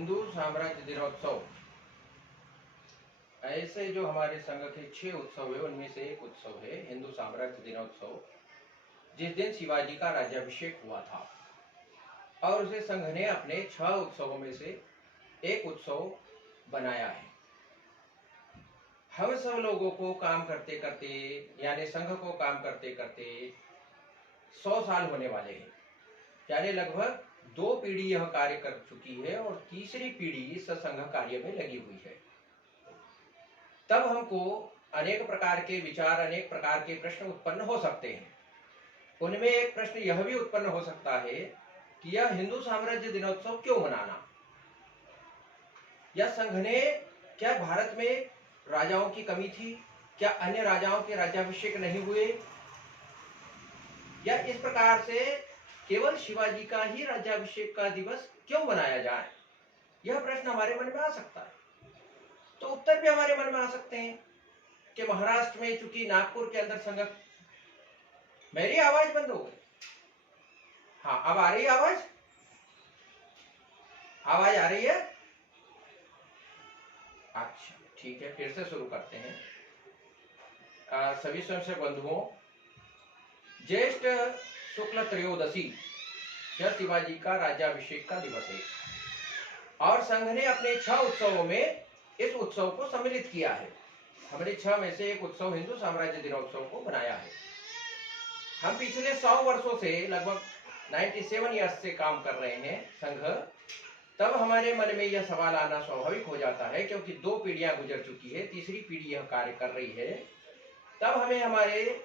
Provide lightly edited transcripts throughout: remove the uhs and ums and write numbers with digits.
हिंदू साम्राज्य दिनोत्सव ऐसे जो हमारे संघ के 6 उत्सव है उनमें से एक उत्सव है हिंदू साम्राज्य दिनोत्सव, जिस दिन शिवाजी का राज्याभिषेक हुआ था और उसे संघ ने अपने 6 उत्सवों में से एक उत्सव बनाया है। हम सब लोगों को काम करते करते यानी संघ को काम करते करते 100 साल होने वाले हैं, यानी लगभग 2 पीढ़ी यह कार्य कर चुकी है और तीसरी पीढ़ी इस संघ कार्य में लगी हुई है। तब हमको अनेक प्रकार के विचार, अनेक प्रकार के प्रश्न उत्पन्न हो सकते हैं। उनमें एक प्रश्न यह भी उत्पन्न हो सकता है कि यह हिंदू साम्राज्य दिनोत्सव क्यों मनाना? यह संघ ने क्या भारत में राजाओं की कमी थी? क्या अन्य राजाओं के राज्याभिषेक नहीं हुए? या इस प्रकार से केवल शिवाजी का ही राज्याभिषेक का दिवस क्यों मनाया जाए? यह प्रश्न हमारे मन में आ सकता है। तो उत्तर भी हमारे मन में आ सकते हैं कि महाराष्ट्र में चूंकि नागपुर के अंदर संघ। मेरी आवाज बंद हो गई। हाँ, अब आ रही है आवाज? आवाज आ रही है? अच्छा, ठीक है, फिर से शुरू करते हैं। सभी स्वयं बंधुओं, ज्येष्ठ शुक्ल त्रयोदशी यह शिवाजी का राज्याभिषेक का दिवस है और संघ ने अपने 6 उत्सवों में इस उत्सव को सम्मिलित किया है। हमने 6 में से एक उत्सव हिंदू साम्राज्य दिनोत्सव को बनाया है। हम पिछले 100 वर्षों से लगभग 97 ईयर्स से काम कर रहे हैं संघ। तब हमारे मन में यह सवाल आना स्वाभाविक हो जाता है, क्योंकि 2 पीढ़ियां गुजर चुकी है, तीसरी पीढ़ी यह कार्य कर रही है। तब हमें हमारे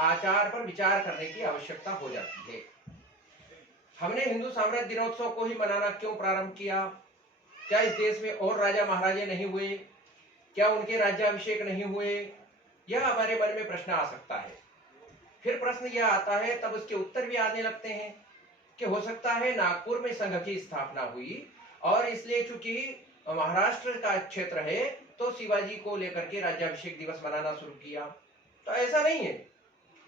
आचार पर विचार करने की आवश्यकता हो जाती है। हमने हिंदू साम्राज्य दिनोत्सव को ही मनाना क्यों प्रारंभ किया? क्या इस देश में और राजा महाराजे नहीं हुए? क्या उनके राज्याभिषेक नहीं हुए? यह हमारे मन में प्रश्न आ सकता है। फिर प्रश्न यह आता है, तब उसके उत्तर भी आने लगते हैं कि हो सकता है नागपुर में संघ की स्थापना हुई और इसलिए चूंकि महाराष्ट्र का क्षेत्र है तो शिवाजी को लेकर के राज्याभिषेक दिवस मनाना शुरू किया। तो ऐसा नहीं है।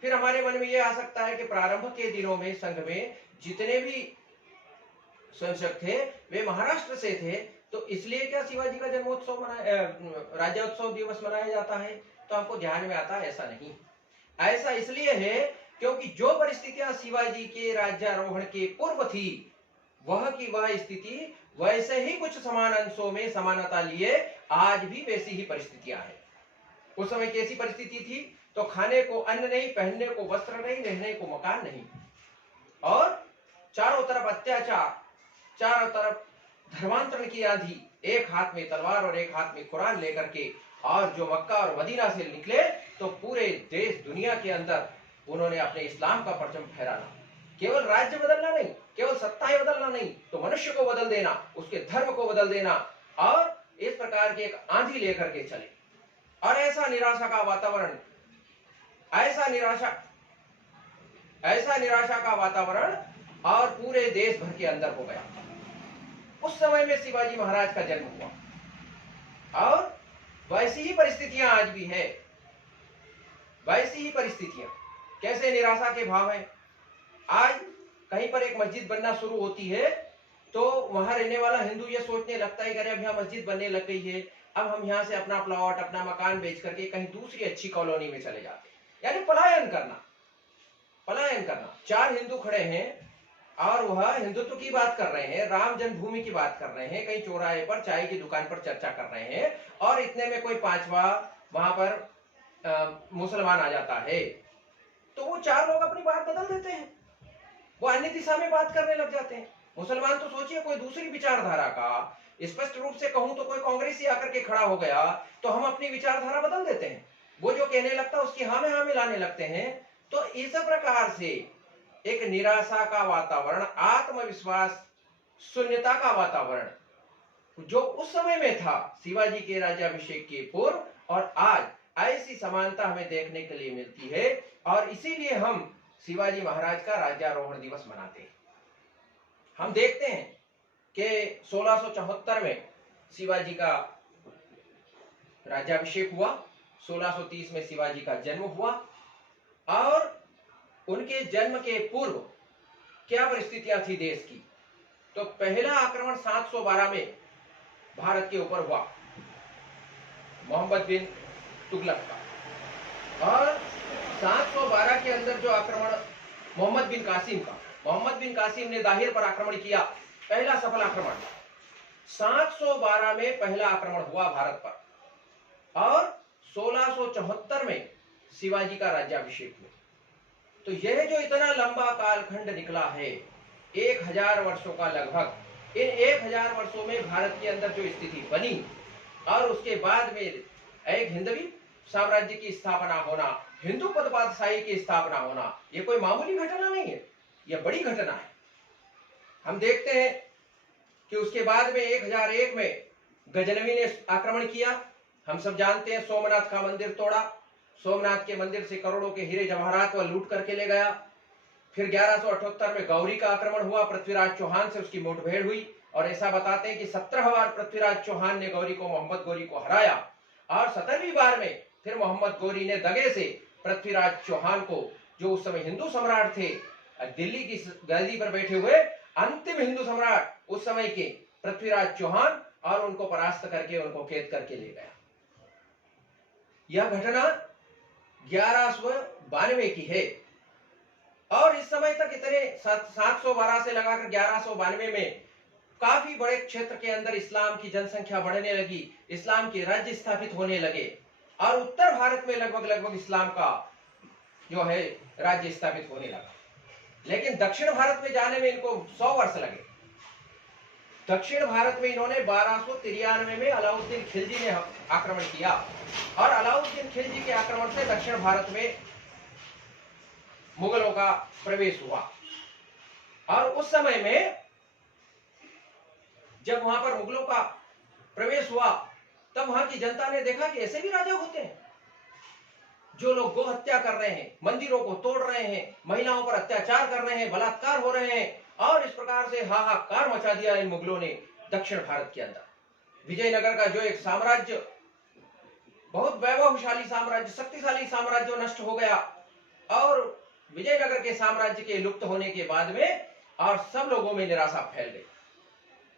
फिर हमारे मन में यह आ सकता है कि प्रारंभ के दिनों में संघ में जितने भी संसद थे वे महाराष्ट्र से थे, तो इसलिए क्या शिवाजी का जन्मोत्सव राज्योत्सव दिवस मनाया जाता है? तो हमको ध्यान में आता है ऐसा नहीं। ऐसा इसलिए है क्योंकि जो परिस्थितियां शिवाजी के राज्यारोहण के पूर्व थी वह की वह स्थिति वैसे ही कुछ समान अंशों में समानता लिए आज भी वैसी ही परिस्थितियां हैं। उस समय कैसी परिस्थिति थी? तो खाने को अन्न नहीं, पहनने को वस्त्र नहीं, रहने को मकान नहीं और चारों तरफ अत्याचार, चारों तरफ धर्मांतरण की आंधी, एक हाथ में तलवार और एक हाथ में कुरान लेकर के, और जो मक्का और मदीना से निकले तो पूरे देश दुनिया के अंदर उन्होंने अपने इस्लाम का परचम फहराना। केवल राज्य बदलना नहीं, केवल सत्ताएं बदलना नहीं, तो मनुष्य को बदल देना, उसके धर्म को बदल देना और इस प्रकार की एक आंधी लेकर के चले। और ऐसा निराशा का वातावरण, ऐसा निराशा का वातावरण और पूरे देश भर के अंदर हो गया। उस समय में शिवाजी महाराज का जन्म हुआ और वैसी ही परिस्थितियां आज भी है। वैसी ही परिस्थितियां, कैसे निराशा के भाव है। आज कहीं पर एक मस्जिद बनना शुरू होती है तो वहां रहने वाला हिंदू ये सोचने लगता है कि अरे अब यहाँ मस्जिद बनने लग गई है, अब हम यहाँ से अपना प्लॉट, अपना मकान बेच करके कहीं दूसरी अच्छी कॉलोनी में चले जाते हैं। यानी पलायन करना। 4 हिंदू खड़े हैं और वह हिंदुत्व की बात कर रहे हैं, राम जन्मभूमि की बात कर रहे हैं, कहीं चौराहे पर चाय की दुकान पर चर्चा कर रहे हैं और इतने में कोई 5वां वहां पर मुसलमान आ जाता है तो वो 4 लोग अपनी बात बदल देते हैं, वो अन्य दिशा में बात करने लग जाते हैं। मुसलमान तो सोचिए कोई दूसरी विचारधारा का, स्पष्ट रूप से कहूं तो कोई कांग्रेसी आकर के खड़ा हो गया तो हम अपनी विचारधारा बदल देते हैं, वो जो कहने लगता है उसकी हाँ में हाँ मिलाने लगते हैं। तो इस प्रकार से एक निराशा का वातावरण, आत्मविश्वास शून्यता का वातावरण जो उस समय में था शिवाजी के राज्याभिषेक के पूर्व और आज, ऐसी समानता हमें देखने के लिए मिलती है और इसीलिए हम शिवाजी महाराज का राज्यारोहण दिवस मनाते हैं। हम देखते हैं कि 1674 में शिवाजी का राज्याभिषेक हुआ, 1630 में शिवाजी का जन्म हुआ और उनके जन्म के पूर्व क्या परिस्थितियां थी देश की। तो पहला आक्रमण 712 में भारत के ऊपर हुआ, मोहम्मद बिन तुगलक का। और 712 के अंदर जो आक्रमण मोहम्मद बिन कासिम ने दाहिर पर आक्रमण किया, पहला सफल आक्रमण 712 में पहला आक्रमण हुआ भारत पर, और 1674 में शिवाजी का राज्याभिषेक हुआ। तो यह जो इतना लंबा कालखंड निकला है, 1000 वर्षों का लगभग, इन 1000 वर्षों में भारत के अंदर जो स्थिति बनी और उसके बाद में एक हिंदवी साम्राज्य की स्थापना होना, हिंदू पद बादशाही की स्थापना होना, यह कोई मामूली घटना नहीं है, यह बड़ी घटना है। हम देखते हैं कि उसके बाद में 1001 में गजनवी ने आक्रमण किया। हम सब जानते हैं, सोमनाथ का मंदिर तोड़ा, सोमनाथ के मंदिर से करोड़ों के हीरे जवाहरात वह लूट करके ले गया। फिर 1178 में गौरी का आक्रमण हुआ, पृथ्वीराज चौहान से उसकी मुठभेड़ हुई, और ऐसा बताते हैं कि 17 बार पृथ्वीराज चौहान ने मोहम्मद गौरी को हराया, और 17वीं बार में फिर मोहम्मद गौरी ने दगे से पृथ्वीराज चौहान को, जो उस समय हिंदू सम्राट थे, दिल्ली की गद्दी पर बैठे हुए अंतिम हिंदू सम्राट उस समय के पृथ्वीराज चौहान, और उनको परास्त करके उनको कैद करके ले गया। यह घटना 1192 की है, और इस समय तक इतने 712 से लगाकर 1192 में काफी बड़े क्षेत्र के अंदर इस्लाम की जनसंख्या बढ़ने लगी, इस्लाम के राज्य स्थापित होने लगे, और उत्तर भारत में लगभग इस्लाम का जो है राज्य स्थापित होने लगा। लेकिन दक्षिण भारत में जाने में इनको 100 वर्ष लगे। दक्षिण भारत में इन्होंने 1293 में अलाउद्दीन खिलजी ने आक्रमण किया, और अलाउद्दीन खिलजी के आक्रमण से दक्षिण भारत में मुगलों का प्रवेश हुआ। और उस समय में जब वहां पर मुगलों का प्रवेश हुआ, तब वहां की जनता ने देखा कि ऐसे भी राजा होते हैं, जो लोग गो हत्या कर रहे हैं, मंदिरों को तोड़ रहे हैं, महिलाओं पर अत्याचार कर रहे हैं, बलात्कार हो रहे हैं, और इस प्रकार से हाहाकार मचा दिया इन मुगलों ने दक्षिण भारत के अंदर। विजयनगर का जो एक साम्राज्य, बहुत वैभवशाली साम्राज्य, शक्तिशाली साम्राज्य नष्ट हो गया, और विजयनगर के साम्राज्य के लुप्त होने के बाद में और सब लोगों में निराशा फैल गई।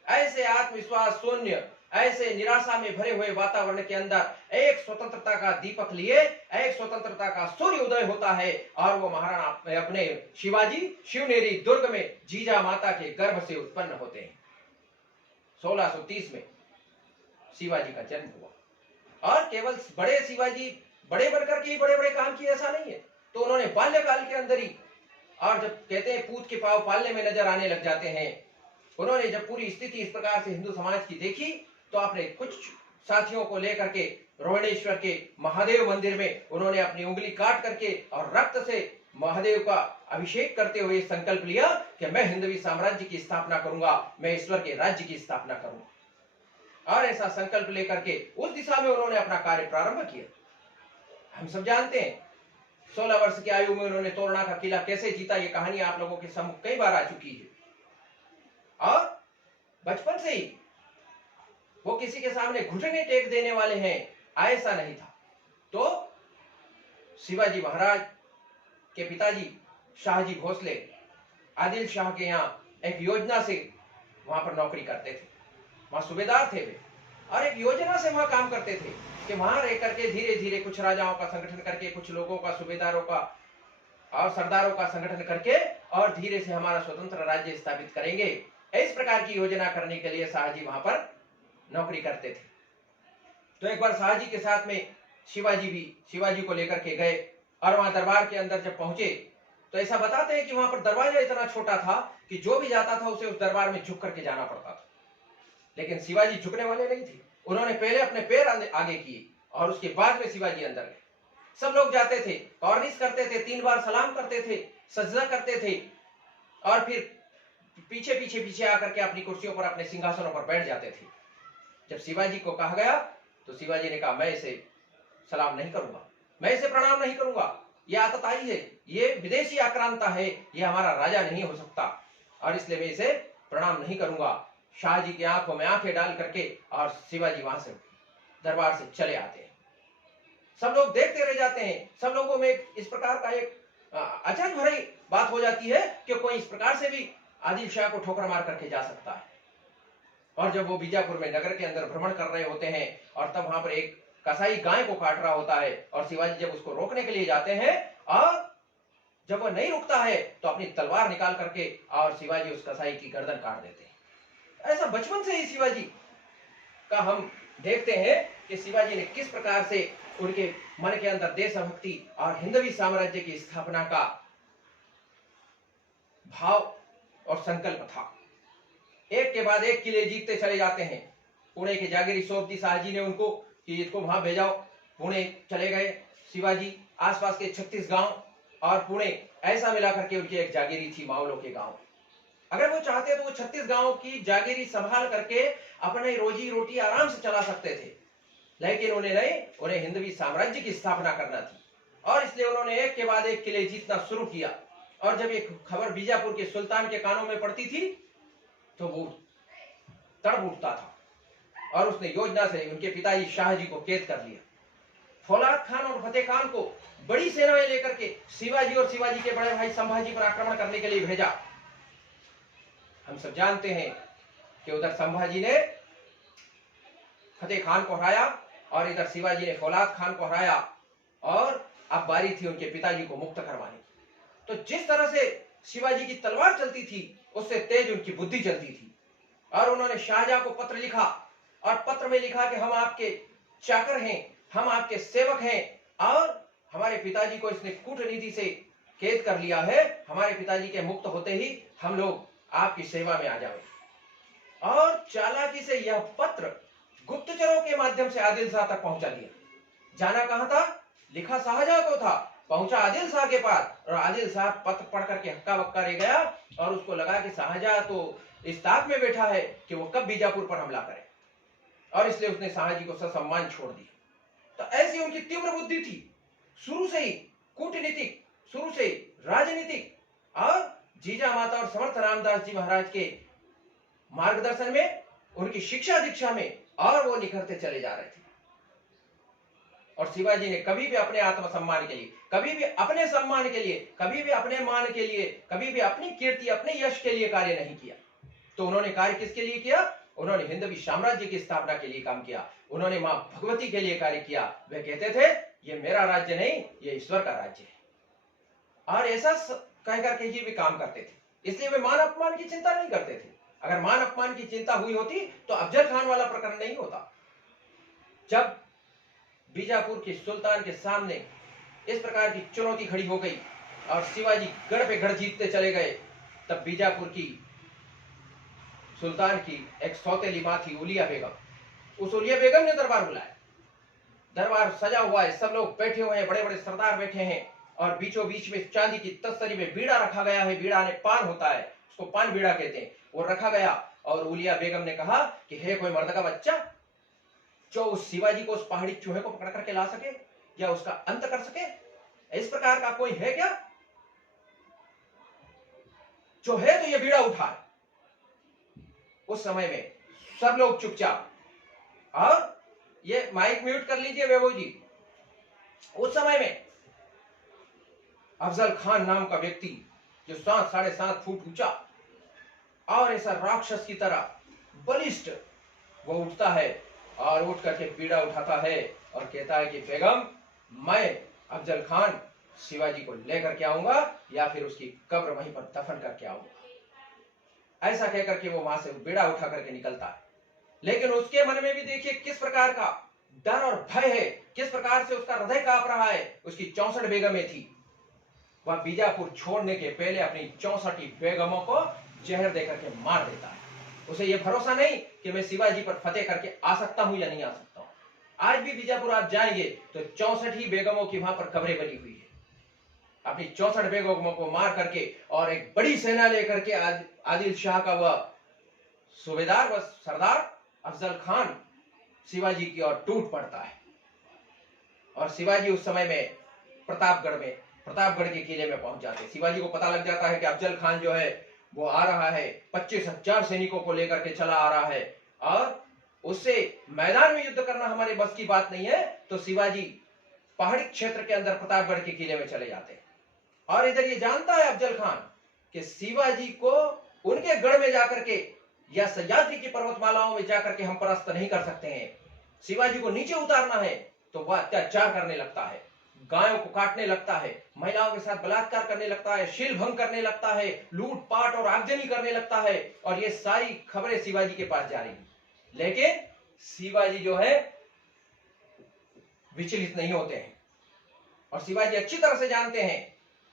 ऐसे आत्मविश्वास शून्य, ऐसे निराशा में भरे हुए वातावरण के अंदर एक स्वतंत्रता का दीपक लिए एक स्वतंत्रता का सूर्य उदय होता है, और वो महाराणा अपने शिवाजी शिवनेरी दुर्ग में जीजा माता के गर्भ से उत्पन्न होते हैं। 1630 में शिवाजी का जन्म हुआ, और केवल बड़े शिवाजी बड़े बनकर के ही बड़े बड़े काम किए ऐसा नहीं है। तो उन्होंने बाल्यकाल के अंदर ही, और जब कहते हैं पूत के पांव पालने में नजर आने लग जाते हैं, उन्होंने जब पूरी स्थिति इस प्रकार से हिंदू समाज की देखी, तो अपने कुछ साथियों को लेकर के रोहिणेश्वर के महादेव मंदिर में उन्होंने अपनी उंगली काट करके और रक्त से महादेव का अभिषेक करते हुए संकल्प लिया कि मैं हिंदवी साम्राज्य की स्थापना करूंगा, मैं ईश्वर के राज्य की स्थापना करूंगा। और ऐसा संकल्प लेकर के उस दिशा में उन्होंने अपना कार्य प्रारंभ किया। हम सब जानते हैं 16 वर्ष की आयु में उन्होंने तोरणा का किला कैसे जीता, ये कहानी आप लोगों के सम्मुख कई बार आ चुकी है। और बचपन से ही वो किसी के सामने घुटने टेक देने वाले हैं, ऐसा नहीं था। तो शिवाजी महाराज के पिताजी शाहजी भोसले आदिल शाह के यहाँ एक योजना से वहां पर नौकरी करते थे, वहां सूबेदार थे वे, और एक योजना से वहां काम करते थे कि वहां रह करके धीरे धीरे कुछ राजाओं का संगठन करके, कुछ लोगों का, सूबेदारों का और सरदारों का संगठन करके, और धीरे से हमारा स्वतंत्र राज्य स्थापित करेंगे। इस प्रकार की योजना करने के लिए शाहजी वहां पर नौकरी करते थे। तो एक बार शाहजी के साथ में शिवाजी भी शिवाजी को लेकर के गए, और वहां दरबार के अंदर जब पहुंचे तो ऐसा बताते हैं कि वहां पर दरवाजा इतना छोटा था कि जो भी जाता था उसे उस दरबार में झुक करके जाना पड़ता था। लेकिन शिवाजी झुकने वाले नहीं थे, उन्होंने पहले अपने पैर आगे किए और उसके बाद में शिवाजी अंदर गए। सब लोग जाते थे, कॉर्निश करते थे, 3 बार सलाम करते थे, सजदा करते थे, और फिर पीछे पीछे पीछे आकर के अपनी कुर्सियों पर, अपने सिंहासनों पर बैठ जाते थे। जब शिवाजी को कहा गया तो शिवाजी ने कहा, मैं इसे सलाम नहीं करूंगा, मैं इसे प्रणाम नहीं करूंगा, यह आतताई है, ये विदेशी आक्रांता है, ये हमारा राजा नहीं हो सकता, और इसलिए मैं इसे प्रणाम नहीं करूंगा। शाहजी की आंखों में आंखें डाल करके और शिवाजी वहां से दरबार से चले आते हैं। सब लोग देखते रह जाते हैं। सब लोगों में इस प्रकार का एक अचरज भरी बात हो जाती है कि कोई इस प्रकार से भी आदिल शाह को ठोकर मार करके जा सकता है। और जब वो बीजापुर में नगर के अंदर भ्रमण कर रहे होते हैं और तब वहां पर एक कसाई गाय को काट रहा होता है और शिवाजी जब उसको रोकने के लिए जाते हैं और जब वो नहीं रुकता है तो अपनी तलवार निकाल करके और शिवाजी उस कसाई की गर्दन काट देते हैं। ऐसा बचपन से ही शिवाजी का हम देखते हैं कि शिवाजी ने किस प्रकार से उनके मन के अंदर देशभक्ति और हिंदवी साम्राज्य की स्थापना का भाव और संकल्प था। एक के बाद एक किले जीतते चले जाते हैं। पुणे के जागीरी सोबती शाहजी ने उनको कि इसको वहां भेजाओ। पुणे चले गए शिवाजी। आसपास के 36 गांव और पुणे ऐसा मिला करके उनकी एक जागीरी थी मावलों के गांव। अगर वो चाहते तो वो 36 गांव की जागीरी संभाल करके अपने रोजी रोटी आराम से चला सकते थे, लेकिन उन्हें नहीं, उन्हें हिंदवी साम्राज्य की स्थापना करना थी और इसलिए उन्होंने एक के बाद एक किले जीतना शुरू किया। और जब एक खबर बीजापुर के सुल्तान के कानों में पड़ती थी तो वो तड़प उठता था और उसने योजना से उनके पिताजी शाहजी को कैद कर लिया। फौलाद खान और फतेह खान को बड़ी सेनाएं लेकर के शिवाजी और शिवाजी के बड़े भाई संभाजी पर आक्रमण करने के लिए भेजा। हम सब जानते हैं कि उधर संभाजी ने फतेह खान को हराया और इधर शिवाजी ने फौलाद खान को हराया और अब बारी थी उनके पिताजी को मुक्त करवाने। तो जिस तरह से शिवाजी की तलवार चलती थी उससे तेज उनकी बुद्धि चलती थी और उन्होंने शाहजहां को पत्र लिखा और पत्र में लिखा कि हम आपके चाकर हैं, हम आपके सेवक हैं और हमारे पिताजी को इसने कूटनीति से कैद कर लिया है। हमारे पिताजी के मुक्त होते ही हम लोग आपकी सेवा में आ जाएंगे। और चालाकी से यह पत्र गुप्तचरों के माध्यम से आदिल शाह तक पहुंचा दिया। जाना कहां था? लिखा शाहजहां को था, पहुंचा आदिल शाह के पास और आदिल शाह पत्र पढ़ करके हक्का बक्का रह गया और उसको लगा कि शाहजहां तो इस ताक में बैठा है कि वो कब बीजापुर पर हमला करे और इसलिए उसने शाहजी को ससम्मान छोड़ दिया। तो ऐसी उनकी तीव्र बुद्धि थी, शुरू से ही कूटनीतिक, शुरू से ही राजनीतिक और जीजा माता और समर्थ रामदास जी महाराज के मार्गदर्शन में, उनकी शिक्षा दीक्षा में और वो निखरते चले जा रहे थे। और शिवाजी ने कभी भी अपने आत्मसम्मान के लिए, कभी भी अपने सम्मान के लिए, कभी भी अपने मान के लिए, कभी भी अपनी कीर्ति, अपने यश के लिए कार्य नहीं किया। तो उन्होंने कार्य किसके लिए किया? उन्होंने हिंदवी साम्राज्य की स्थापना के लिए काम किया। उन्होंने मां भगवती के लिए कार्य किया। वे कहते थे ये मेरा राज्य नहीं, ये ईश्वर का राज्य है। और ऐसा कह करके ही भी काम करते थे। इसलिए वे मान अपमान की चिंता नहीं करते थे। अगर मान अपमान की चिंता हुई होती तो अफजल खान वाला प्रकरण नहीं होता। जब बीजापुर के सुल्तान के सामने इस प्रकार की चुनौती खड़ी हो गई और शिवाजी गढ़ पे गढ़ जीतते चले गए, तब बीजापुर की सुल्तान की एक सौतेली मां थी उलिया बेगम। उस उलिया बेगम ने दरबार बुलाया। दरबार सजा हुआ है, सब लोग बैठे हुए हैं, बड़े बड़े सरदार बैठे हैं और बीचों बीच में चांदी की तस्तरी में बीड़ा रखा गया है। बीड़ा ने पान होता है, उसको पान बीड़ा कहते हैं, वो रखा गया। और उलिया बेगम ने कहा कि है कोई मर्द का बच्चा जो उस शिवाजी को, उस पहाड़ी चूहे को पकड़ करके ला सके या उसका अंत कर सके? इस प्रकार का कोई है क्या? जो है तो ये बीड़ा उठाए। उस समय में सब लोग चुपचाप, और ये माइक म्यूट कर लीजिए वैभव जी। उस समय में अफजल खान नाम का व्यक्ति जो 7-7.5 फुट ऊंचा और ऐसा राक्षस की तरह बलिष्ठ, वो उठता है और उठ करके बीड़ा उठाता है और कहता है कि बेगम, मैं अफजल खान शिवाजी को लेकर के आऊंगा या फिर उसकी कब्र वहीं पर दफन करके आऊंगा। ऐसा कहकर के वो वहां से बीड़ा उठा करके निकलता है। लेकिन उसके मन में भी देखिए किस प्रकार का डर और भय है, किस प्रकार से उसका हृदय कांप रहा है। उसकी 64 बेगमें थी। वह बीजापुर छोड़ने के पहले अपनी 64 बेगमों को जहर देकर के मार देता है। उसे यह भरोसा नहीं कि मैं शिवाजी पर फतेह करके आ सकता हूं या नहीं आ सकता हूं। आज भी बीजापुर आप जाएंगे तो 64 ही बेगमों की वहां पर कब्रें बनी हुई है। अपनी 64 बेगमों को मार करके और एक बड़ी सेना लेकर के आदिल शाह का वह सूबेदार, वह सरदार अफजल खान शिवाजी की ओर टूट पड़ता है। और शिवाजी उस समय में प्रतापगढ़ के किले में पहुंच जाते हैं। शिवाजी को पता लग जाता है कि अफजल खान जो है वो आ रहा है, 25,000 सैनिकों को लेकर के चला आ रहा है और उससे मैदान में युद्ध करना हमारे बस की बात नहीं है। तो शिवाजी पहाड़ी क्षेत्र के अंदर प्रतापगढ़ के किले में चले जाते हैं। और इधर ये जानता है अफजल खान कि शिवाजी को उनके गढ़ में जाकर के या सह्याद्री की पर्वतमालाओं में जाकर के हम परास्त नहीं कर सकते हैं। शिवाजी को नीचे उतारना है तो वह अत्याचार करने लगता है, गायों को काटने लगता है, महिलाओं के साथ बलात्कार करने लगता है, शील भंग करने लगता है, लूटपाट और आगजनी करने लगता है। और ये सारी खबरें शिवाजी के पास जा रही हैं, लेकिन शिवाजी जो है विचलित नहीं होते हैं। और शिवाजी अच्छी तरह से जानते हैं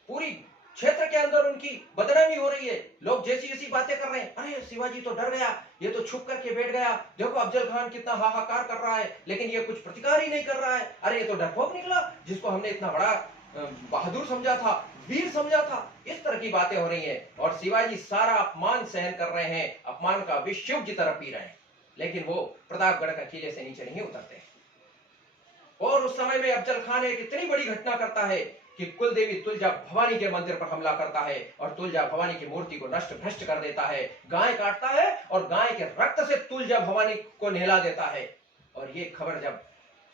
पूरी क्षेत्र के अंदर उनकी बदनामी हो रही है। लोग जैसी जैसी बातें कर रहे हैं, अरे शिवाजी तो डर गया, ये तो छुप करके बैठ गया, देखो अफजल खान कितना हाहाकार कर रहा है, लेकिन ये कुछ प्रतिकार ही नहीं कर रहा है, अरे ये तो डरपोक निकला, जिसको हमने इतना बड़ा बहादुर समझा था, वीर समझा था। इस तरह की बातें हो रही है और शिवाजी सारा अपमान सहन कर रहे हैं, अपमान का विष शिव की तरफ पी रहे हैं, लेकिन वो प्रतापगढ़ का किले से नीचे नहीं उतरते। और उस समय में अफजल खान एक इतनी बड़ी घटना करता है कि कुलदेवी तुलजा भवानी के मंदिर पर हमला करता है और तुलजा भवानी की मूर्ति को नष्ट भ्रष्ट कर देता है, गाय काटता है और गाय के रक्त से तुलजा भवानी को नहला देता है। और ये खबर जब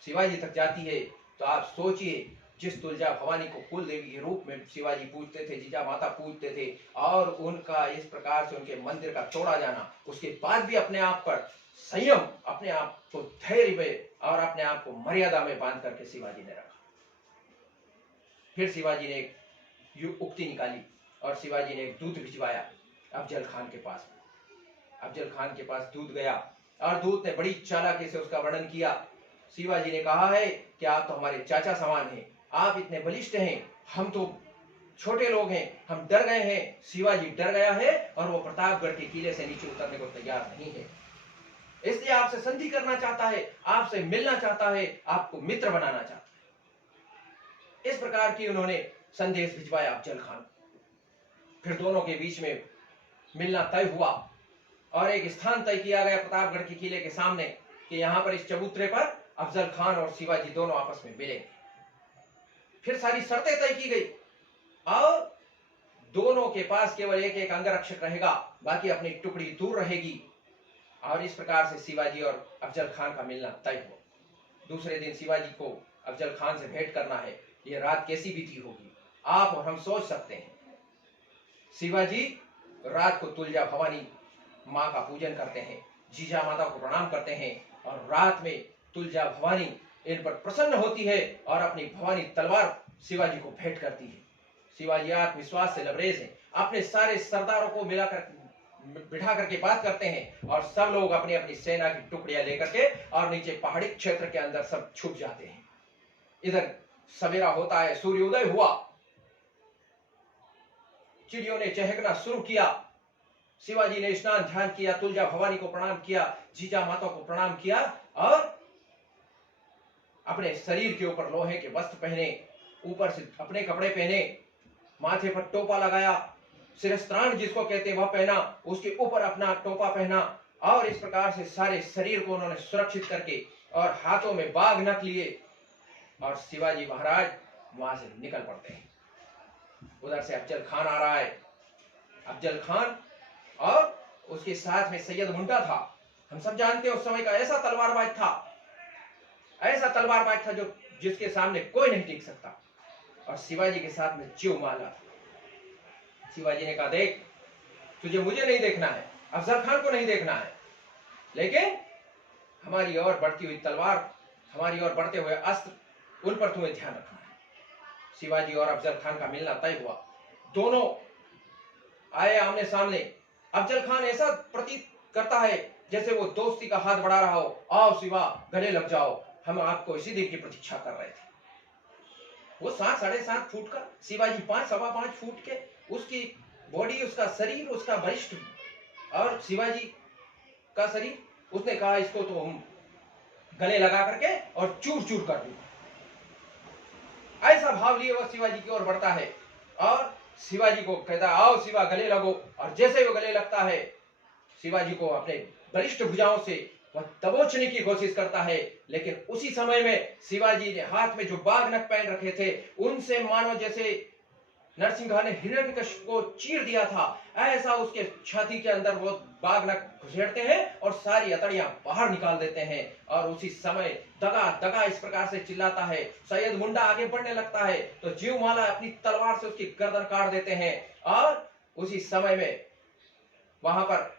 शिवाजी तक जाती है तो आप सोचिए, जिस तुलजा भवानी को कुल देवी के रूप में शिवाजी पूजते थे, जीजा माता पूजते थे, और उनका इस प्रकार से उनके मंदिर का तोड़ा जाना, उसके बाद भी अपने आप पर संयम, अपने आप को धैर्य में और अपने आप को मर्यादा में बांध करके शिवाजी ने रखा। फिर शिवाजी ने एक उक्ति निकाली और शिवाजी ने एक दूत भिजवाया अफजल खान के पास। अफजल खान के पास दूत गया और दूत ने बड़ी चालाकी से उसका वर्णन किया। शिवाजी ने कहा है कि आप तो हमारे चाचा समान हैं, आप इतने बलिष्ठ हैं, हम तो छोटे लोग हैं, हम डर गए हैं। शिवाजी डर गया है और वो प्रतापगढ़ के किले से नीचे उतरने को तैयार नहीं है, इसलिए आपसे संधि करना चाहता है, आपसे मिलना चाहता है, आपको मित्र बनाना चाहता है। इस प्रकार की उन्होंने संदेश भिजवाया अफजल खान। फिर दोनों के बीच में मिलना तय हुआ और एक स्थान तय किया गया प्रतापगढ़ के किले के सामने कि यहां पर इस चबूतरे पर अफजल खान और शिवाजी दोनों आपस में मिलेंगे। फिर सारी शर्तें तय की गई और दोनों के पास केवल एक एक अंगरक्षक रहेगा, बाकी अपनी टुकड़ी दूर रहेगी। और इस प्रकार से शिवाजी और अफजल खान का मिलना तय हुआ। दूसरे दिन शिवाजी को अफजल खान से भेंट करना है। ये रात कैसी बीती होगी आप और हम सोच सकते हैं। शिवाजी रात को तुलजा भवानी माँ का पूजन करते हैं, जीजा माता को प्रणाम करते हैं और रात में तुलजा भवानी इन पर प्रसन्न होती है और अपनी भवानी तलवार शिवाजी को भेंट करती है। शिवाजी आत्मविश्वास से लबरेज है, अपने सारे सरदारों को मिलाकर बिठा करके बात करते हैं और सब लोग अपनी अपनी सेना की टुकड़ियां लेकर के और नीचे पहाड़ी क्षेत्र के अंदर सब छुप जाते हैं। इधर सवेरा होता है, सूर्योदय हुआ, चिड़ियों ने चहकना शुरू किया। शिवाजी ने स्नान ध्यान किया, तुलजा भवानी को प्रणाम किया, जीजा माता को प्रणाम किया और अपने शरीर के ऊपर लोहे के वस्त्र पहने, ऊपर से अपने कपड़े पहने, माथे पर टोपा लगाया, शिरस्त्राण जिसको कहते हैं वह पहना, उसके ऊपर अपना टोपा पहना और इस प्रकार से सारे शरीर को उन्होंने सुरक्षित करके और हाथों में बाघ नख लिए और शिवाजी महाराज वहां से निकल पड़ते हैं। उधर से अफजल खान आ रहा है। अफजल खान और उसके साथ में सैयद मुंडा था। हम सब जानते हैं उस समय का ऐसा तलवारबाज था, ऐसा तलवारबाज था जो जिसके सामने कोई नहीं टिक सकता। और शिवाजी के साथ में जीवमाला था। शिवाजी ने कहा, देख तुझे मुझे नहीं देखना है, अफजल खान को नहीं देखना है, लेकिन हमारी ओर बढ़ती हुई तलवार, हमारी ओर बढ़ते हुए अस्त्र, उन पर तुम्हें ध्यान रखना है। शिवाजी और अफजल खान का मिलना तय हुआ। दोनों आए आमने सामने। अफजल खान ऐसा प्रतीत करता है जैसे वो दोस्ती का हाथ बढ़ा रहा हो, आओ शिवा गले लग जाओ, हम आपको इसी दिन की प्रतीक्षा कर रहे थे। वो 7 साढ़े 7 फुट का, शिवाजी 5 सवा 5 फुट के, उसकी बॉडी, उसका शरीर, उसका वरिष्ठ और शिवाजी का शरीर। उसने कहा इसको तो हम गले लगा करके और चूर चूर कर दूंगा। ऐसा भाव लिए वह शिवाजी की ओर बढ़ता है और शिवाजी को कहता है, आओ शिवा गले लगो। और जैसे वो गले लगता है, शिवाजी को अपने बलिष्ठ भुजाओं से वह दबोचने की कोशिश करता है, लेकिन उसी समय में शिवाजी ने हाथ में जो बाघ नख पहन रखे थे, उनसे मानो जैसे नरसिंह ने हिरण्यकश्यप को चीर दिया था, ऐसा उसके छाती के अंदर वो बाघ नख घुसेड़ते हैं और सारी अतड़ियां बाहर निकाल देते हैं। और उसी समय दगा दगा इस प्रकार से चिल्लाता है। सैयद मुंडा आगे बढ़ने लगता है तो जीवमाला अपनी तलवार से उसकी गर्दन काट देते हैं और उसी समय में वहां पर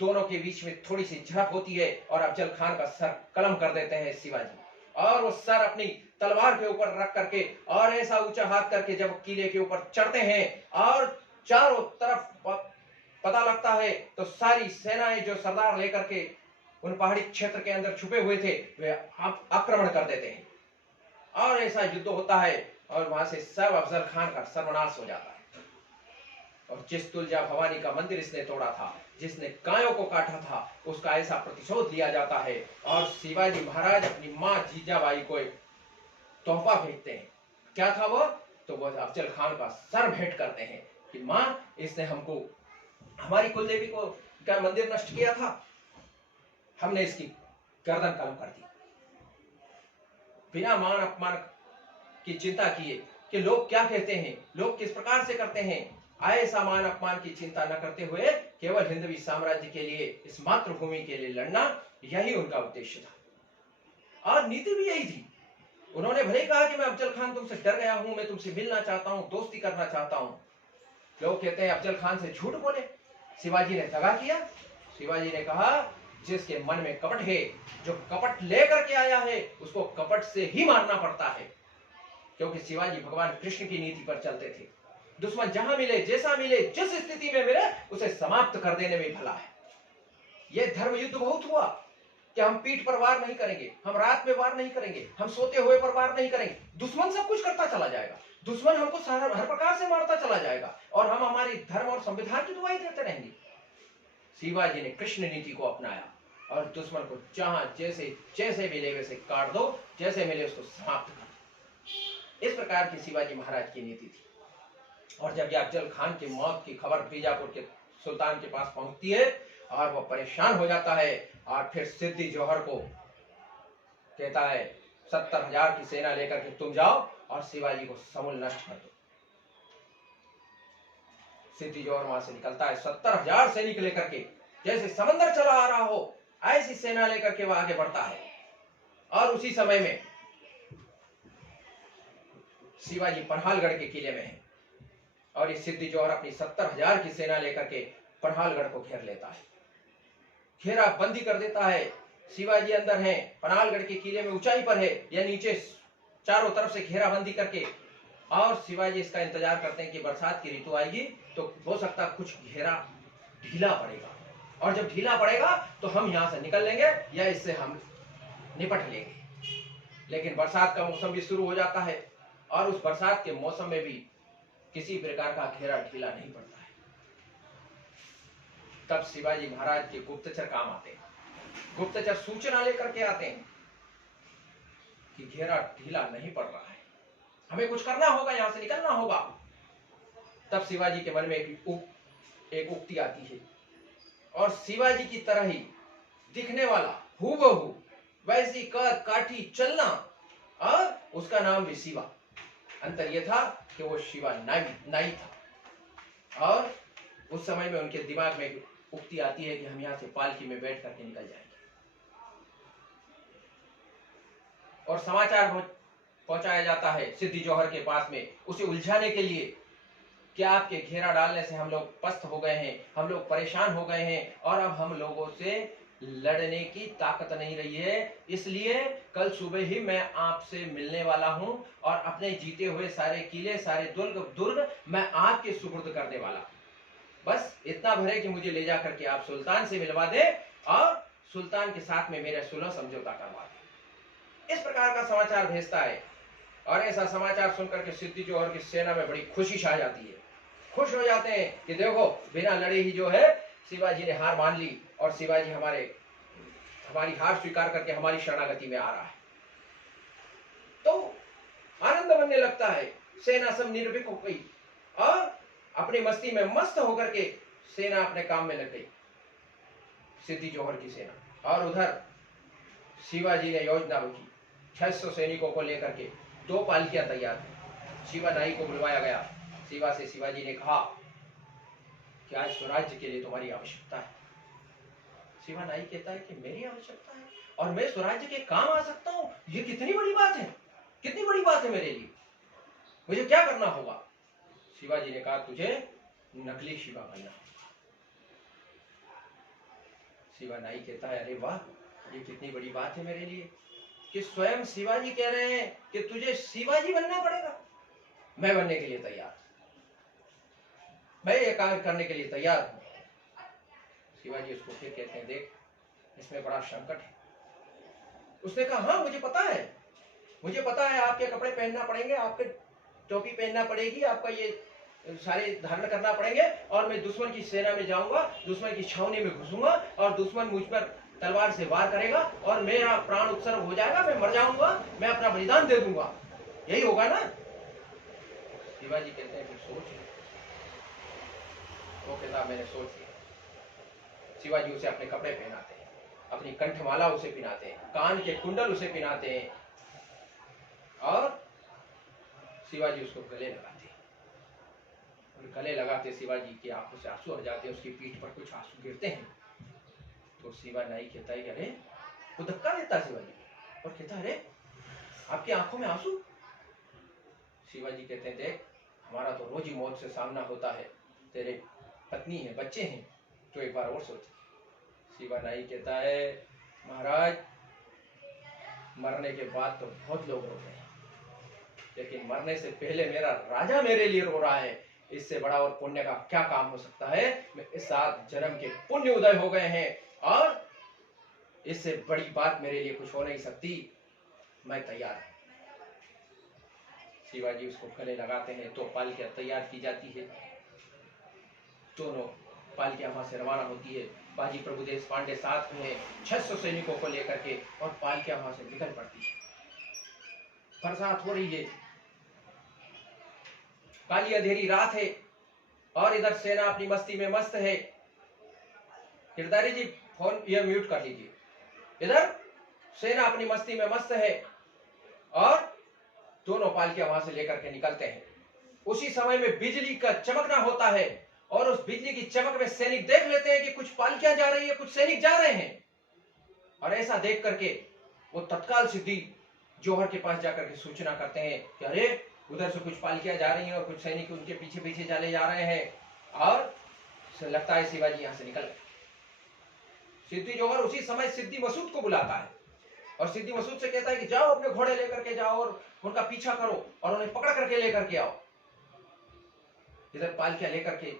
दोनों के बीच में थोड़ी सी झड़प होती है और अफजल खान का सर कलम कर देते हैं शिवाजी, और वो सर अपनी तलवार के ऊपर रख करके और ऐसा ऊंचा हाथ करके जब किले के ऊपर चढ़ते हैं और चारों तरफ पता लगता है तो सारी सेनाएं जो सरदार लेकर के उन पहाड़ी क्षेत्र के अंदर छुपे हुए थे वे आक्रमण कर देते हैं और ऐसा युद्ध होता है और वहां से सब अफजल खान का सर्वनाश हो जाता है। और जिस तुलजा भवानी का मंदिर इसने तोड़ा था, जिसने गायों को काटा था, उसका ऐसा प्रतिशोध लिया जाता है और शिवाजी महाराज अपनी माँ जीजाबाई को एक तोहफा भेजते हैं। क्या था वो? तो वो अफजल खान का सर भेंट करते हैं कि माँ, इसने हमको हमारी कुलदेवी को का मंदिर नष्ट किया था, हमने इसकी गर्दन कलम कर दी। बिना मान अपमान की चिंता किए कि लोग क्या कहते हैं, लोग किस प्रकार से करते हैं, ऐसा मान अपमान की चिंता न करते हुए केवल हिंदवी साम्राज्य के लिए, इस मातृभूमि के लिए लड़ना, यही उनका उद्देश्य था और नीति भी यही थी। उन्होंने भले कहा कि मैं अफजल खान तुमसे डर गया हूं, मैं तुमसे मिलना चाहता हूं, दोस्ती करना चाहता हूं। लोग कहते हैं अफजल खान से झूठ बोले। शिवाजी ने दगा किया। शिवाजी ने कहा जिसके मन में कपट है, जो कपट लेकर के आया है, उसको कपट से ही मारना पड़ता है, क्योंकि शिवाजी भगवान कृष्ण की नीति पर चलते थे। दुश्मन जहां मिले, जैसा मिले, जिस स्थिति में मिले, उसे समाप्त कर देने में भला है। यह धर्म युद्ध बहुत हुआ कि हम पीठ पर वार नहीं करेंगे, हम रात में वार नहीं करेंगे, हम सोते हुए पर वार नहीं करेंगे। दुश्मन सब कुछ करता चला जाएगा, दुश्मन हमको हर प्रकार से मारता चला जाएगा और हम हमारी धर्म और संविधान की दुहाई देते रहेंगे। शिवाजी ने कृष्ण नीति को अपनाया और दुश्मन को जहां जैसे जैसे मिले वैसे काट दो, जैसे मिले उसको समाप्त कर दो। इस प्रकार की शिवाजी महाराज की नीति थी। और जब अफजल खान की मौत की खबर बीजापुर के सुल्तान के पास पहुंचती है और वो परेशान हो जाता है और फिर सिद्दी जौहर को कहता है 70,000 की सेना लेकर के तुम जाओ और शिवाजी को समूल नष्ट कर दो। सिद्दी जौहर वहां से निकलता है 70,000 सैनिक लेकर के, जैसे समंदर चला आ रहा हो ऐसी सेना लेकर के वो आगे बढ़ता है। और उसी समय में शिवाजी पन्हालगढ़ के किले में है और ये सिद्दी जौहर अपनी 70,000 की सेना लेकर के पन्हालगढ़ को घेर लेता है, घेरा बंदी कर देता है। शिवाजी अंदर है, पन्हालगढ़ के किले में ऊंचाई पर है या नीचे, चारों तरफ से घेरा बंदी करके, और शिवाजी इसका इंतजार करते हैं कि बरसात की ऋतु आएगी तो हो सकता कुछ घेरा ढीला पड़ेगा और जब ढीला पड़ेगा तो हम यहां से निकल लेंगे या इससे हम निपट लेंगे। लेकिन बरसात का मौसम भी शुरू हो जाता है और उस बरसात के मौसम में भी किसी प्रकार का घेरा ढीला नहीं पड़ता है। तब शिवाजी महाराज के गुप्तचर काम आते हैं। गुप्तचर सूचना लेकर के आते हैं कि घेरा ढीला नहीं पड़ रहा है, हमें कुछ करना होगा, यहां से निकलना होगा। तब शिवाजी के मन में एक उक्ति आती है और शिवाजी की तरह ही दिखने वाला हूबहू वैसी कद काठी चलना, और उसका नाम भी शिवा। अंतर यह था कि वो शिवा नाई था। और उस समय में उनके दिमाग में एक उक्ति आती है कि हम यहां से पालकी में बैठ करके निकल जाएंगे। और समाचार पहुंचाया जाता है सिद्दी जौहर के पास में उसे उलझाने के लिए कि आपके घेरा डालने से हम लोग पस्त हो गए हैं, हम लोग परेशान हो गए हैं और अब हम लोगों से लड़ने की ताकत नहीं रही है, इसलिए कल सुबह ही मैं आपसे मिलने वाला हूं और अपने जीते हुए सारे किले, सारे दुर्ग मैं आपके सुपुर्द करने वाला। बस इतना भरे कि मुझे ले जाकर के आप सुल्तान से मिलवा दें और सुल्तान के साथ में मेरा सुलह समझौता करवा दें। इस प्रकार का समाचार भेजता है और ऐसा समाचार सुनकर के सिद्दी जौहर की सेना में बड़ी खुशी छा जाती है। खुश हो जाते हैं कि देखो बिना लड़े ही जो है शिवाजी ने हार मान ली और शिवाजी हमारी हार स्वीकार करके हमारी शरणागति में आ रहा है। तो आनंद बनने लगता है, सेना सब निर्भीक हो गई और अपनी मस्ती में मस्त होकर के सेना अपने काम में लग गई, सिद्दी जौहर की सेना। और उधर शिवाजी ने योजना की 600 सैनिकों को लेकर के 2 पालकियां तैयार थी। शिवा नाई को बुलवाया गया। शिवा से शिवाजी ने कहा कि आज स्वराज्य के लिए तुम्हारी आवश्यकता है। शिवा नाई कहता है कि मेरी आवश्यकता है और मैं स्वराज्य के काम आ सकता हूं, ये कितनी बड़ी बात है, कितनी बड़ी बात है मेरे लिए, मुझे क्या करना होगा? शिवाजी ने कहा तुझे नकली शिवा बनना होगा। शिवा नाई कहता है, अरे वाह, ये कितनी बड़ी बात है मेरे लिए कि स्वयं शिवाजी कह रहे हैं कि तुझे शिवाजी बनना पड़ेगा। मैं बनने के लिए तैयार, मैं ये कार्य करने के लिए तैयार हूं। शिवाजी उसको फिर कहते हैं, देख इसमें बड़ा संकट है। उसने कहा, हाँ मुझे पता है, मुझे पता है, आपके कपड़े पहनना पड़ेंगे, आपके टोपी पहनना पड़ेगी, आपका ये सारे धारण करना पड़ेंगे, और मैं दुश्मन की सेना में जाऊंगा, दुश्मन की छावनी में घुसूंगा, और दुश्मन मुझ पर तलवार से वार करेगा और मेरा प्राण उत्सर्ग हो जाएगा, मैं मर जाऊंगा, मैं अपना बलिदान दे दूंगा, यही होगा ना। शिवाजी कहते हैं, फिर सोच। वो कहता, मैंने सोच लिया। शिवाजी उसे अपने कपड़े पहनाते हैं, अपनी कंठमाला उसे पहनाते हैं, कान के कुंडल उसे पहनाते हैं, और शिवाजी उसको गले लगाते हैं। और गले लगाते शिवाजी की आंखों से आंसू आ जाते हैं, उसकी पीठ पर कुछ आंसू गिरते हैं। तो शिवा नाई कहता है, अरे, वो धक्का देता शिवाजी और कहता, अरे आपकी आंखों में आंसू। शिवाजी कहते हैं, देख हमारा तो रोज ही मौत से सामना होता है, तेरे पत्नी है, बच्चे हैं, तो एक बार और सोच। शिवा नाई कहता है, महाराज मरने के बाद तो बहुत लोग रोते हैं, लेकिन मरने से पहले मेरा राजा मेरे लिए रो रहा है, इससे बड़ा और पुण्य का क्या काम हो सकता है। मैं इस 7 जन्म के पुण्य उदय हो गए हैं, और इससे बड़ी बात मेरे लिए कुछ हो नहीं सकती, मैं तैयार हूं। शिवाजी उसको गले लगाते हैं, तो पालकियां तैयार की जाती है। दोनों पालकियां वहां से रवाना होती है। बाजी प्रभुदेव पांडे साथ में 600 सैनिकों को लेकर के, और पालकियां वहां से निकल पड़ती है। बरसात हो रही है, काली अंधेरी रात है, और इधर सेना अपनी मस्ती में मस्त है। गिरधारी जी फोन ये म्यूट कर लीजिए। इधर सेना अपनी मस्ती में मस्त है, और दोनों पालकियां वहां से लेकर के निकलते हैं। उसी समय में बिजली का चमकना होता है, और उस बिजली की चमक में सैनिक देख लेते हैं कि कुछ पालकियां जा रही है, कुछ सैनिक जा रहे हैं। और ऐसा देख करके वो तत्काल सिद्धि जौहर के पास जाकर के सूचना करते हैं कि अरे उधर से कुछ पालकियां जा रही हैं और कुछ सैनिक उनके पीछे पीछे चले जा रहे हैं, और लगता है शिवाजी यहां से निकल गए। सिद्धि जौहर उसी समय सिद्धि मसूद को बुलाता है, और सिद्धि मसूद से कहता है कि जाओ अपने घोड़े लेकर के जाओ और उनका पीछा करो, और उन्हें पकड़ करके लेकर के आओ। इधर पालकियां लेकर के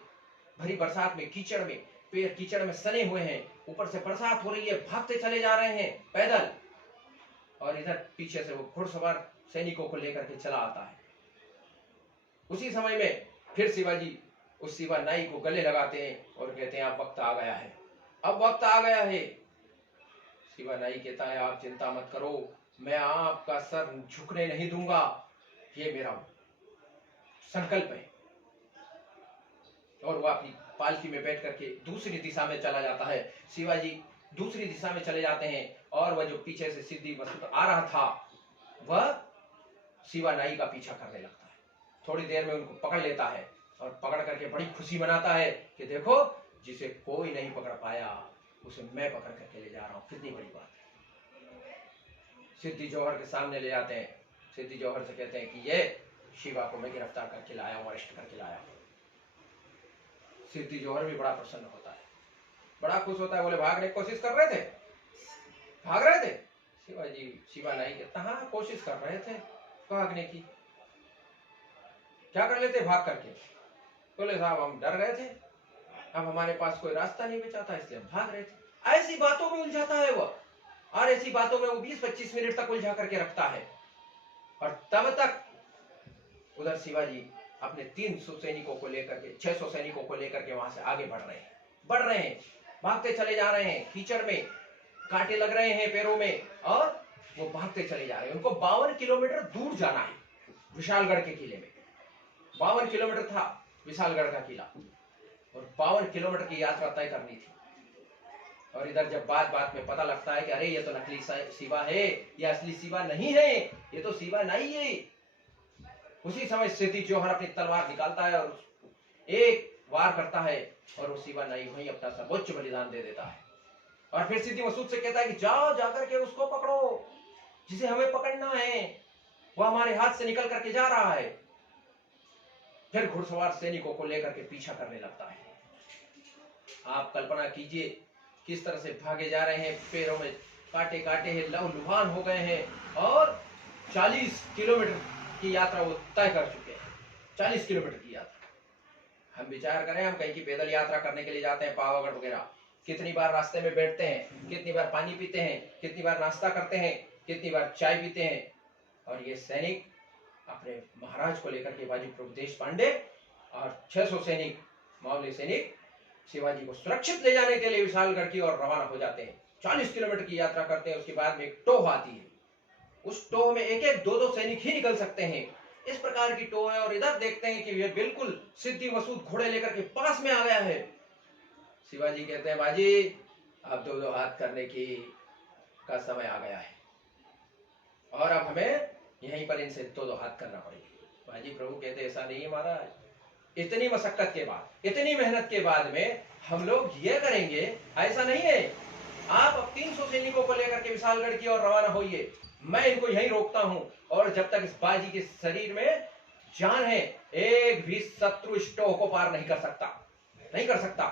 भरी बरसात में, कीचड़ में, पैर कीचड़ में सने हुए हैं, ऊपर से बरसात हो रही है, भागते चले जा रहे हैं पैदल, और इधर पीछे से वो घुड़सवार सैनिकों को लेकर के चला आता है। उसी समय में फिर शिवाजी उस शिवा नाई को गले लगाते हैं और कहते हैं, अब वक्त आ गया है, अब वक्त आ गया है। शिवा नाई कहता है, आप चिंता मत करो, मैं आपका सर झुकने नहीं दूंगा, ये मेरा संकल्प है। और वह अपनी पालकी में बैठ करके दूसरी दिशा में चला जाता है। शिवाजी दूसरी दिशा में चले जाते हैं, और वह जो पीछे से सिद्धि मसूद आ रहा था, वह शिवा नाई का पीछा करने लगता है। थोड़ी देर में उनको पकड़ लेता है, और पकड़ करके बड़ी खुशी मनाता है कि देखो, जिसे कोई नहीं पकड़ पाया उसे मैं पकड़ करके ले जा रहा हूं, कितनी बड़ी बात है। सिद्धि जौहर के सामने ले जाते हैं। सिद्धि जौहर से कहते हैं कि ये शिवा को मैं गिरफ्तार करके लाया हूं, अरेस्ट करके लाया हूं। सिद्धि जौहर भी बड़ा प्रसन्न होता है, बड़ा खुश होता है। बोले, भागने की कोशिश कर रहे थे, भाग रहे थे? शिवाजी शिवा नाई कहता, हाँ कोशिश कर रहे थे भागने की। क्या कर लेते भाग करके? बोले, साहब हम डर गए थे, अब हमारे पास कोई रास्ता नहीं बचा था, इसलिए भाग रहे थे। ऐसी बातों में उलझाता है वह, और ऐसी बातों में वो 20-25 मिनट तक उलझा करके रखता है। और तब तक उधर शिवाजी अपने 300 सैनिकों को लेकर के, 600 सैनिकों को लेकर के वहां से आगे बढ़ रहे हैं, भागते चले जा रहे हैं। कीचड़ में कांटे लग रहे हैं पैरों में, और वो भागते चले जा रहे हैं। उनको 52 किलोमीटर दूर जाना है विशालगढ़ के किले में। 52 किलोमीटर था विशालगढ़ का किला, और 52 किलोमीटर की यात्रा तय करनी थी। और इधर जब बात बात में पता लगता है कि अरे ये तो नकली शिवा है, ये असली शिवा नहीं है, ये तो शिवा नाई है, उसी समय सिद्धि जौहर अपनी तलवार निकालता है और एक वार करता है, और वो शिवा नाई वहीं अपना सर्वोच्च बलिदान दे देता है। और फिर सिद्धि मसूद से कहता है कि जाओ जाकर के उसको पकड़ो, जिसे हमें पकड़ना है, वो हमारे हाथ से निकल करके जा रहा है। फिर घुड़सवार सैनिकों को लेकर के पीछा करने लगता है। आप कल्पना कीजिए किस तरह से भागे जा रहे हैं, पैरों में कांटे काटे हैं, लहूलुहान हो गए हैं और 40 किलोमीटर की यात्रा वो तय कर चुके हैं। 40 किलोमीटर की यात्रा। हम विचार करें, हम कहीं की पैदल यात्रा करने के लिए जाते हैं, पावागढ़ वगैरह, कितनी बार रास्ते में बैठते हैं, कितनी बार पानी पीते हैं, कितनी बार नाश्ता करते हैं, कितनी बार चाय पीते हैं। और ये सैनिक अपने महाराज को लेकर के बाजी प्रभु देशपांडे और 600 सैनिक, मामूली सैनिक, शिवाजी को सुरक्षित ले जाने के लिए विशालगढ़ की ओर रवाना हो जाते हैं। 40 किलोमीटर की यात्रा करते हैं। उसके बाद में एक टोह आती है, उस टोह में एक एक दो सैनिक ही निकल सकते हैं, इस प्रकार की टोह है। और इधर देखते हैं कि ये बिल्कुल सिद्धि मसूद घोड़े लेकर के पास में आ गया है। शिवाजी कहते हैं, बाजी अब दो हाथ करने की का समय आ गया है और अब हमें यहीं पर इनसे दो हाथ करना पड़ेगा। बाजी प्रभु कहते ऐसा नहीं है महाराज, इतनी मशक्कत के बाद, इतनी मेहनत के बाद में हम लोग ये करेंगे, ऐसा नहीं है। आप अब 300 सैनिकों को लेकर के विशालगढ़ की ओर रवाना होइए, मैं इनको यहीं रोकता हूं और जब तक इस बाजी के शरीर में जान है, एक भी शत्रु इस टोह को पार नहीं कर सकता, नहीं कर सकता।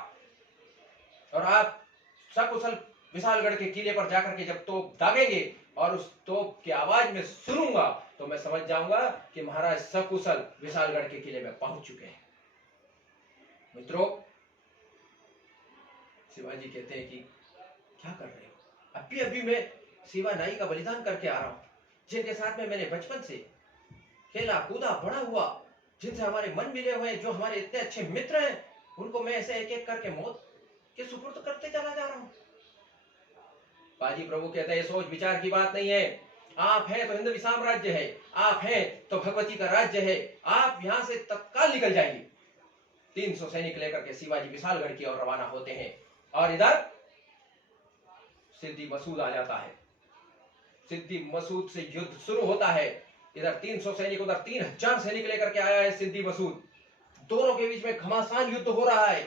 और आप सकुशल विशालगढ़ के किले पर जाकर के जब तोप दागेंगे और उस तोप की आवाज में सुनूंगा तो मैं समझ जाऊंगा कि महाराज सकुशल विशालगढ़ के किले में पहुंच चुके हैं। मित्रों, शिवाजी कहते हैं कि क्या कर रहे हो? अभी अभी मैं शिवा नाई का बलिदान करके आ रहा हूं, जिनके साथ में मैंने बचपन से खेला कूदा बड़ा हुआ, जिनसे हमारे मन मिले हुए हैं, जो हमारे इतने अच्छे मित्र हैं, उनको मैं ऐसे एक एक करके मौत के सुपुर्द करते चला जा रहा हूं। बाजी प्रभु कहते हैं, सोच विचार की बात नहीं है। आप हैं तो हिंदवी साम्राज्य है, आप हैं तो भगवती का राज्य है, आप यहां से तत्काल निकल जाएंगे। 300 सैनिक लेकर के शिवाजी विशालगढ़ की ओर रवाना होते हैं और इधर सिद्धि मसूद आ जाता है। सिद्धि मसूद से युद्ध शुरू होता है। इधर 300 सैनिक, उधर 3000 सैनिक लेकर के आया है सिद्धि मसूद। दोनों के बीच में घमासान युद्ध हो रहा है।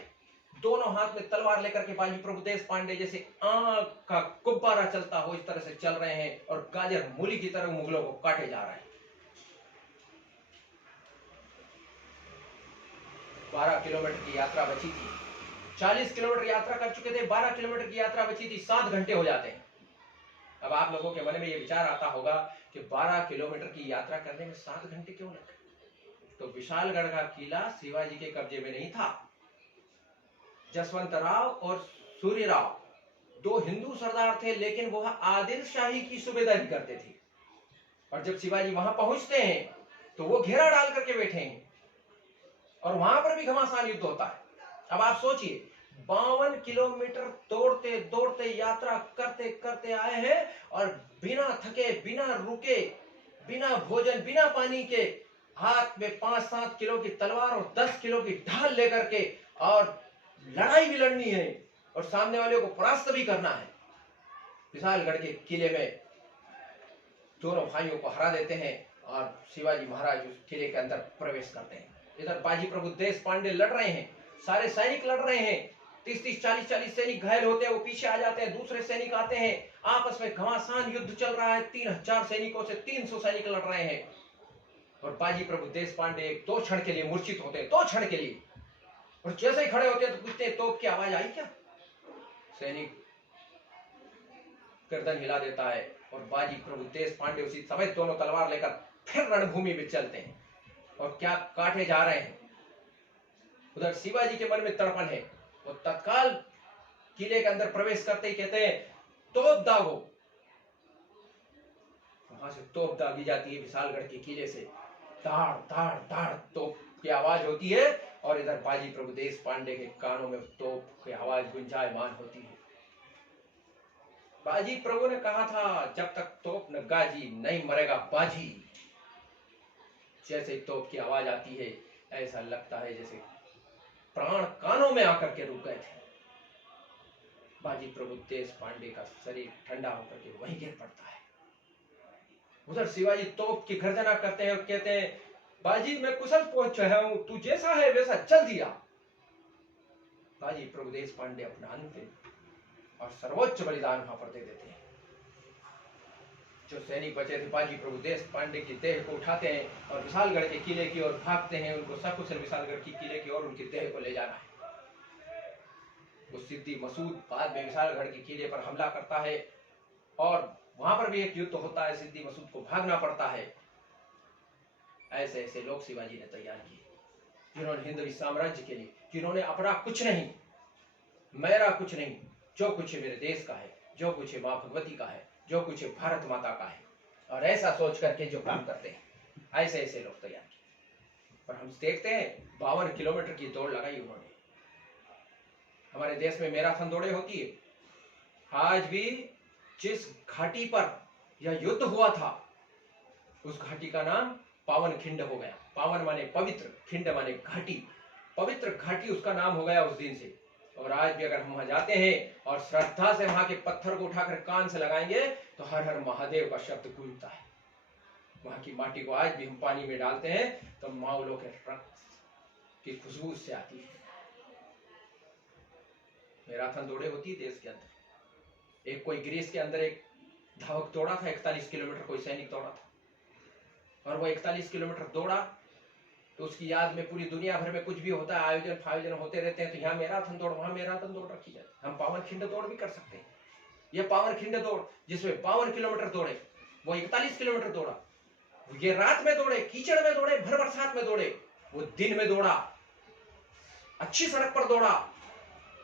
दोनों हाथ में तलवार लेकर के बाजी प्रभु देशपांडे जैसे आंख का गुब्बारा चलता हो इस तरह से चल रहे हैं और गाजर मूली की तरह मुगलों को काटे जा रहे हैं। 12 किलोमीटर की यात्रा बची थी। 40 किलोमीटर यात्रा कर चुके थे, 12 किलोमीटर की यात्रा बची थी, 7 घंटे हो जाते हैं। अब आप लोगों के मन में यह विचार आता होगा कि 12 किलोमीटर की यात्रा करने में 7 घंटे क्यों लगे? तो विशालगढ़ का किला शिवाजी के कब्जे में नहीं था। जसवंत राव और सूर्यराव दो हिंदू सरदार थे, लेकिन वह आदिल शाही की सूबेदारी करते थे। और जब शिवाजी वहां पहुंचते हैं तो वो घेरा डाल करके बैठे हैं और वहां पर भी घमासान युद्ध होता है। अब आप सोचिए, 52 किलोमीटर दौड़ते दौड़ते यात्रा करते करते आए हैं और बिना थके, बिना रुके, बिना भोजन, बिना पानी के, हाथ में 5-7 किलो की तलवार और 10 किलो की ढाल लेकर के, और लड़ाई भी लड़नी है और सामने वाले को परास्त भी करना है। विशालगढ़ के किले में दोनों भाइयों को हरा देते हैं और शिवाजी महाराज उस किले के अंदर प्रवेश करते हैं। इधर बाजी प्रभु देशपांडे लड़ रहे हैं, सारे सैनिक लड़ रहे हैं। 30-30, 40-40 सैनिक घायल होते हैं, वो पीछे आ जाते हैं, दूसरे सैनिक आते हैं, आपस में घमासान युद्ध चल रहा है। 3000 सैनिकों से 300 सैनिक लड़ रहे हैं और बाजी प्रभु देशपांडे एक 2 क्षण के लिए मूर्छित होते हैं, 2 क्षण के लिए। और जैसे ही खड़े होते हैं तो पूछते हैं, तोप की आवाज आई क्या? सैनिक गर्दन हिला देता है और बाजी प्रभु देशपांडे उसी समय दोनों तलवार लेकर फिर रणभूमि में चलते हैं और क्या काटे जा रहे हैं। उधर शिवाजी के मन में तड़पन है, वो तत्काल किले के अंदर प्रवेश करते ही कहते हैं, तोप दागो। वहां से तोप दागी जाती है विशालगढ़ के किले से, ताड़ ताड़ ताड़ तोप की आवाज होती है और इधर बाजी प्रभु देशपांडे के कानों में तोप की आवाज गुंजायमान होती है। बाजी प्रभु ने कहा था, जब तक तोप न गाजी नहीं मरेगा बाजी। जैसे तोप की आवाज आती है, ऐसा लगता है जैसे प्राण कानों में आकर के रुक गए थे। बाजी प्रभु देशपांडे का शरीर ठंडा होकर के वहीं गिर पड़ता है। उधर शिवाजी तोप की गर्जना करते हैं और कहते हैं, बाजी मैं कुशल पहुंच रहा हूं, तू जैसा है वैसा चल दिया। बाजी प्रभु देशपांडे अपना अंतिम और सर्वोच्च बलिदान वहां पर दे देते हैं। जो सैनिक बचे थे बाजी प्रभु देशपांडे की देह को उठाते हैं और विशालगढ़ के किले की ओर भागते हैं। उनको सकुशल विशालगढ़ की किले की ओर उनकी देह को ले जाना है। वो सिद्दी मसूद बाद में विशालगढ़ के किले पर हमला करता है और वहां पर भी एक युद्ध होता है, सिद्दी मसूद को भागना पड़ता है। ऐसे ऐसे लोग शिवाजी ने तैयार किए, जिन्होंने हिंदवी साम्राज्य के लिए, जिन्होंने अपना कुछ नहीं, मेरा कुछ नहीं, जो कुछ है मेरे देश का है, जो कुछ है माँ भगवती का है, जो कुछ है भारत माता का है, और ऐसा सोच करके जो काम करते हैं, ऐसे ऐसे लोग तैयार किए। पर हम देखते हैं 52 किलोमीटर की दौड़ लगाई उन्होंने। हमारे देश में मैराथन दौड़े होती है, आज भी जिस घाटी पर यह युद्ध हुआ था उस घाटी का नाम पावन खिंड हो गया। पावन माने पवित्र, खिंड माने घाटी, पवित्र घाटी उसका नाम हो गया उस दिन से। और आज भी अगर हम वहां जाते हैं और श्रद्धा से वहां के पत्थर को उठाकर कान से लगाएंगे तो हर हर महादेव का शब्द गूंजता है। वहां की माटी को आज भी हम पानी में डालते हैं तो माउलों के रक्त की खुशबू से आती है। मैराथन दौड़े होती है देश के अंदर। एक कोई ग्रीस के अंदर एक धावक दौड़ा था 41 किलोमीटर, कोई सैनिक दौड़ा था, और वो 41 किलोमीटर दौड़ा तो उसकी याद में पूरी दुनिया भर में कुछ भी होता है, आयोजन फायोजन होते रहते हैं, तो यहाँ मैराथन दौड़, वहां मैराथन दौड़ रखी जाए। हम पावन खिंड दौड़ भी कर सकते हैं। यह पावन खिंड दौड़ जिसमें 52 किलोमीटर दौड़े, वो 41 किलोमीटर दौड़ा। ये रात में दौड़े, कीचड़ में दौड़े, भर बरसात में दौड़े, वो दिन में दौड़ा, अच्छी सड़क पर दौड़ा,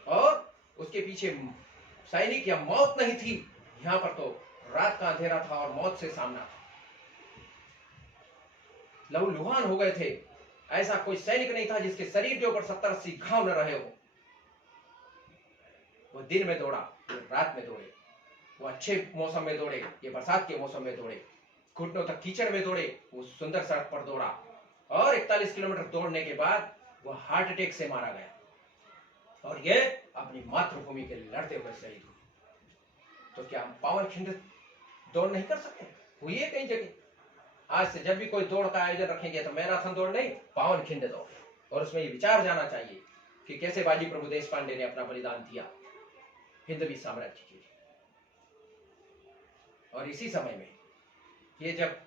और उसके पीछे सैनिक या मौत नहीं थी। यहाँ पर तो रात का अंधेरा था और मौत से सामना था, लहूलुहान हो गए थे। ऐसा कोई सैनिक नहीं था जिसके शरीर के ऊपर 70-80 घाव न रहे हो। वो दिन में दौड़ा, वो रात में दौड़े, वो अच्छे मौसम में दौड़े, ये बरसात के मौसम में दौड़े, घुटनों तक कीचड़ में दौड़े, वो सुंदर सड़क पर दौड़ा, और 41 किलोमीटर दौड़ने के बाद वो हार्ट अटैक से मारा गया, और ये अपनी मातृभूमि के लिए लड़ते हुए शहीद हुए। तो क्या हम पावन खिंड दौड़ नहीं कर सकते? हुई है कई जगह। आज से जब भी कोई दौड़ का आयोजन रखेंगे तो मैराथन दौड़ नहीं, पावन खिंड दौड़, और उसमें ये विचार जाना चाहिए कि कैसे बाजी प्रभु देश पांडे ने अपना बलिदान दिया हिंदवी साम्राज्य के लिए। और इसी समय में ये जब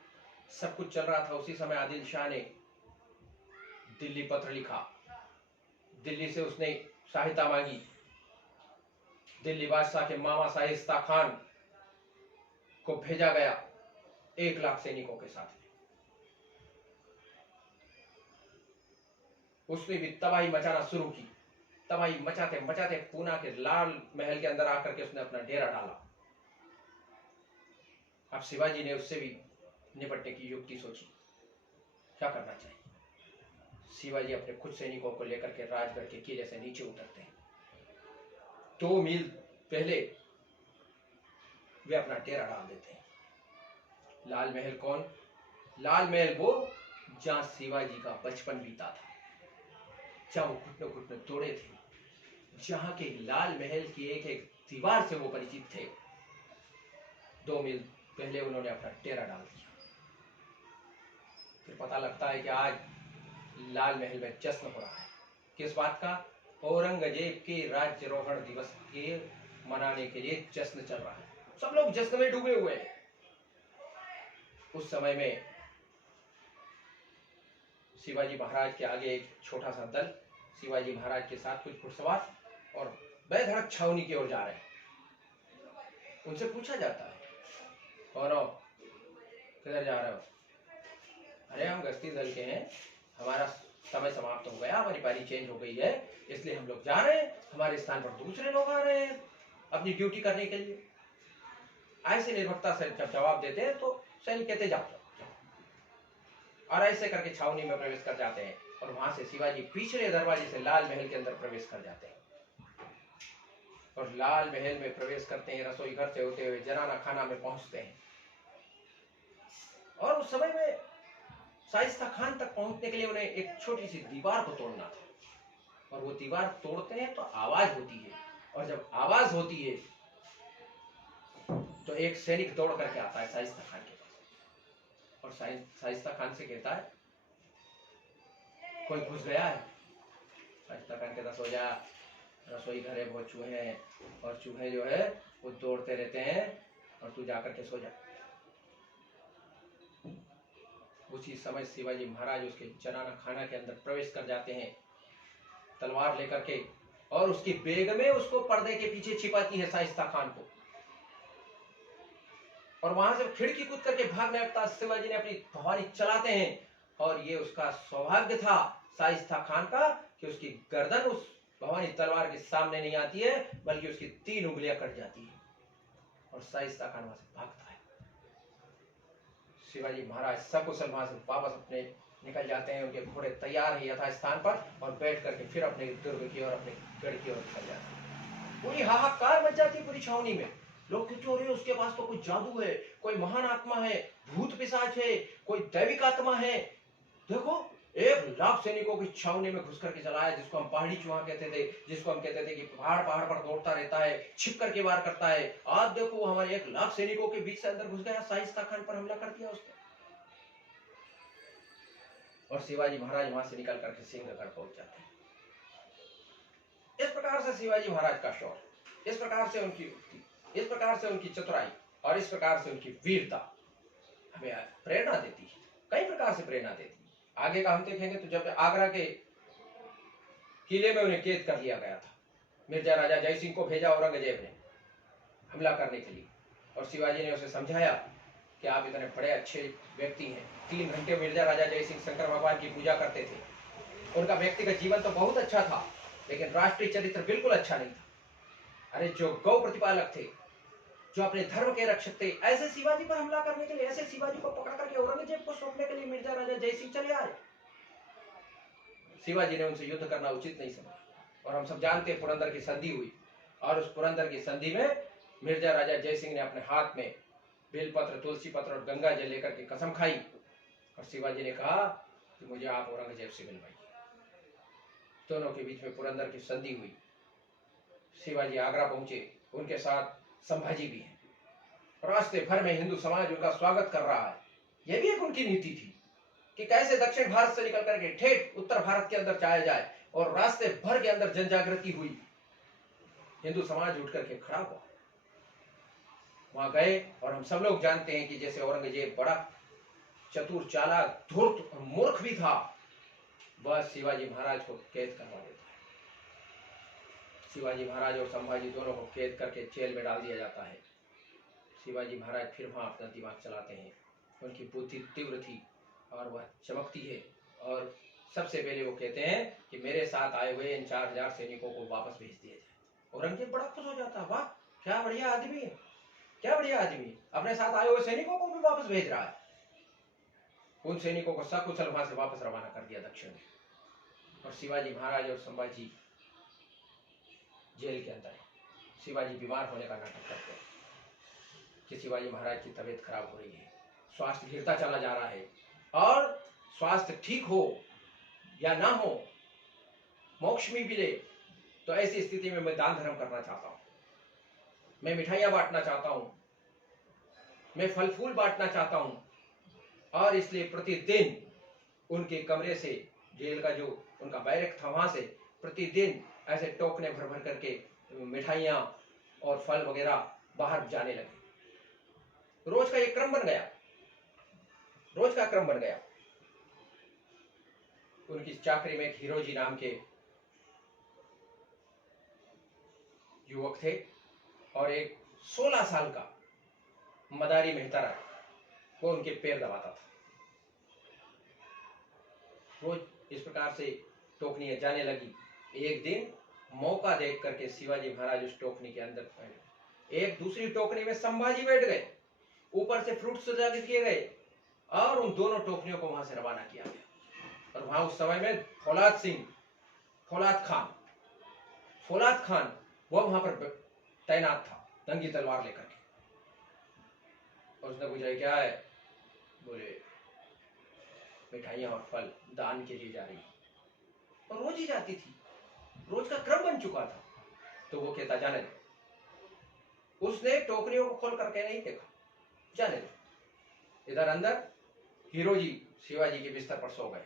सब कुछ चल रहा था, उसी समय आदिल शाह ने दिल्ली पत्र लिखा, दिल्ली से उसने सहायता मांगी। दिल्ली बादशाह के मामा शाइस्ता खान को भेजा गया 1 लाख सैनिकों के साथ। उसने भी तबाही मचाना शुरू की। तबाही मचाते मचाते पूना के लाल महल के अंदर आकर के उसने अपना डेरा डाला। अब शिवाजी ने उससे भी निपटने की युक्ति सोची, क्या करना चाहिए। शिवाजी अपने खुद सैनिकों को लेकर के राजगढ़ के किले से नीचे उतरते हैं। 2 मील पहले वे अपना डेरा डाल देते हैं। लाल महल कौन? लाल महल वो जहां शिवाजी का बचपन बीता था, जहां वो घुटने घुटने दौड़े थे, जहां के लाल महल की एक एक दीवार से वो परिचित थे। 2 मील पहले उन्होंने अपना डेरा डाल दिया। फिर पता लगता है कि आज लाल महल में जश्न हो रहा है। किस बात का? औरंगजेब के राज्यारोहण दिवस के मनाने के लिए जश्न चल रहा है। सब लोग जश्न में डूबे हुए हैं। उस समय में शिवाजी महाराज के आगे एक छोटा सा दल, शिवाजी महाराज के साथ कुछ घुड़सवार, और बेधड़क छावनी की ओर जा रहे हैं। उनसे पूछा जाता है, कौन हो, किधर जा रहे हो? अरे हम गश्ती दल के हैं, हमारा समय समाप्त हो गया, हमारी पारी चेंज हो गई है, इसलिए हम लोग जा रहे हैं, हमारे स्थान पर दूसरे लोग आ रहे हैं अपनी ड्यूटी करने के लिए। ऐसे निर्भरता से जब जवाब देते हैं तो सैनिक कहते जाओ, और ऐसे करके छावनी में प्रवेश कर जाते हैं। और वहां से शिवाजी पिछले दरवाजे से लाल महल के अंदर प्रवेश कर जाते हैं, और लाल महल में प्रवेश करते हैं, रसोई घर से होते हुए जनाना खाना में पहुंचते हैं। और उस समय में शाइस्ता खान तक पहुंचने के लिए उन्हें एक छोटी सी दीवार को तोड़ना था, और वो दीवार तोड़ते हैं तो आवाज होती है, और जब आवाज होती है तो एक सैनिक दौड़ करके आता है शाइस्ता खान के पास, और शाइस्ता खान से कहता है कोई घुस गया है। शाइस्ता खान कहता सो जा, रसोई घर है, बहुत चूहे हैं, और चूहे जो है वो दौड़ते रहते हैं, और तू जाकर के सो जा। उसी समय शिवाजी महाराज उसके जनाना खाना के अंदर प्रवेश कर जाते हैं, तलवार लेकर के और उसकी बेगमें उसको पर्दे के पीछे छिपाती है शाइस्ता खान को, और वहां से खिड़की कूद करके भागने लगता। शिवाजी ने अपनी भवानी चलाते हैं, और ये उसका सौभाग्य था शाइस्ता खान का कि उसकी गर्दन उस भवानी तलवार के सामने नहीं आती है, बल्कि उसकी 3 उंगलियां कट जाती है और शाइस्ता खान वहां से भागता है। शिवाजी महाराज सकुशल वहां से वापस अपने निकल जाते हैं। उनके घोड़े तैयार है यथा स्थान पर, और बैठ करके फिर अपने दुर्ग की और अपने गढ़ की ओर निकल जाते हैं। पूरी हाहाकार मच जाती है पूरी छावनी में। लोग क्यों रहे, उसके पास तो कोई जादू है, कोई महान आत्मा है, भूत पिशाच है, कोई दैविक आत्मा है। देखो 1,00,000 सैनिकों की छावनी में घुस करके चला है, जिसको हम पहाड़ी चूहा कहते थे, जिसको हम कहते थे कि पहाड़ पहाड़ पर दौड़ता रहता है, छिप करके वार करता है। आज देखो हमारे 1,00,000 सैनिकों के बीच से अंदर घुस गया, शाइस्ता खान पर हमला कर दिया उसने। और शिवाजी महाराज वहां से निकल करके सिंहगढ़ पहुंच जाते हैं। इस प्रकार से शिवाजी महाराज का शौर्य, इस प्रकार से उनकी युक्ति, इस प्रकार से उनकी चतुराई और इस प्रकार से उनकी वीरता हमें प्रेरणा देती है, कई प्रकार से प्रेरणा देती है। आगे का हम देखेंगे तो जब आगरा के किले में उन्हें कैद कर लिया गया था, मिर्जा राजा जयसिंह को भेजा औरंगजेब ने हमला करने के लिए, और शिवाजी ने उसे समझाया कि आप इतने बड़े अच्छे व्यक्ति हैं। 3 घंटे मिर्जा राजा जयसिंह शंकर भगवान की पूजा करते थे। उनका व्यक्तिगत जीवन तो बहुत अच्छा था, लेकिन राष्ट्रीय चरित्र बिल्कुल अच्छा नहीं था। अरे जो गौ प्रतिपालक थे, जो अपने धर्म के रक्षक थे, ऐसे शिवाजी पर हमला करने के लिए, ऐसे शिवाजी को पकड़ करके औरंगजेब को सौंपने के लिए मिर्जा राजा जयसिंह चले आए। शिवाजी ने उनसे युद्ध करना उचित नहीं समझा। और हम सब जानते हैं पुरंदर की संधि हुई, और उस पुरंदर की संधि में मिर्जा राजा जयसिंह ने अपने हाथ में बेलपत्र, तुलसी पत्र और गंगा जल लेकर के कसम खाई, और शिवाजी ने कहा कि मुझे आप औरंगजेब से मिलवाइए। दोनों के बीच में पुरंदर की संधि हुई। शिवाजी आगरा पहुंचे, उनके साथ संभाजी भी है। रास्ते भर में हिंदू समाज उनका स्वागत कर रहा है। यह भी एक उनकी नीति थी कि कैसे दक्षिण भारत से निकल करके ठेठ उत्तर भारत के अंदर जाया जाए, और रास्ते भर के अंदर जन जागृति हुई। हिंदू समाज उठ करके खड़ा हुआ, वहां गए, और हम सब लोग जानते हैं कि जैसे औरंगजेब बड़ा चतुर, चालाक, धूर्त और मूर्ख भी था, वह शिवाजी महाराज को कैद करवा देता है। शिवाजी महाराज और संभाजी दोनों को कैद करके जेल में डाल दिया जाता है। शिवाजी महाराज फिर वहां अपना दिमाग चलाते हैं। उनकी बुद्धि तीव्र थी और वह चमकती है, और सबसे पहले वो कहते हैं कि मेरे साथ आए हुए इन 4,000 सैनिकों को वापस भेज दिया जाए। औरंगजेब बड़ा खुश हो जाता, वाह क्या बढ़िया आदमी है, क्या बढ़िया आदमी है, अपने साथ आए हुए सैनिकों को भी वापस भेज रहा है। उन सैनिकों को सकुशल वहां से वापस रवाना कर दिया दक्षिण में, और शिवाजी महाराज और संभाजी जेल के अंदर है। शिवाजी बीमार होने का नाटक करते हैं कि शिवाजी महाराज की तबीयत खराब हो रही है, स्वास्थ्य गिरता चला जा रहा है, और स्वास्थ्य ठीक हो या ना हो, मोक्ष में मिले, तो ऐसी स्थिति में मैं दान धर्म करना चाहता हूं, मैं मिठाइयां बांटना चाहता हूं, मैं फल फूल बांटना चाहता हूं। और इसलिए प्रतिदिन उनके कमरे से, जेल का जो उनका बैरक था, वहां से प्रतिदिन ऐसे टोकने भर भर करके मिठाइयां और फल वगैरह बाहर जाने लगे। रोज का एक क्रम बन गया, रोज का क्रम बन गया। उनकी चाकरी में एक हीरोजी नाम के युवक थे, और एक 16 साल का मदारी मेहतरा, वो उनके पैर दबाता था। रोज इस प्रकार से टोकनियां जाने लगी। एक दिन मौका देख करके शिवाजी महाराज उस टोकनी के अंदर बैठ, एक दूसरी टोकनी में संभाजी बैठ गए, ऊपर से फ्रूट सजा किए गए, और उन दोनों टोकनियों को वहां से रवाना किया गया। और वहां उस समय में फौलाद खान वो वहां पर तैनात था, नंगी तलवार लेकर के। और उसने पूछा क्या है? बोले मिठाइयां और फल दान के लिए जा रही, और रोज ही जाती थी, रोज का क्रम बन चुका था। तो वो कहता जाने दो, उसने टोकरियों को खोल करके नहीं देखा, जाने दो। इधर अंदर हीरोजी शिवाजी के बिस्तर पर सो गए,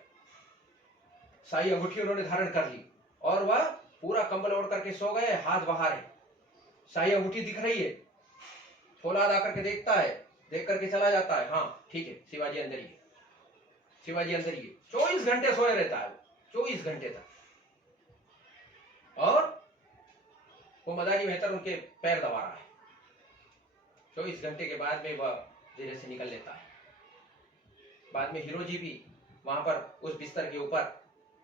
शाही अंगूठी उन्होंने धारण कर ली, और वह पूरा कंबल ओढ़ करके सो गए, हाथ बाहर है, शाही अंगूठी दिख रही है। फौलाद आकर के देखता है, देख करके चला जाता है, हाँ ठीक है, शिवाजी अंदर ही है, शिवाजी अंदर ही है। 24 घंटे सोए रहता है, 24 घंटे तक। और वो मदारी मेहतर उनके पैर दबा रहा है। 24 घंटे के बाद में वह धीरे से निकल लेता है। बाद में हीरो जी भी वहां पर उस बिस्तर के ऊपर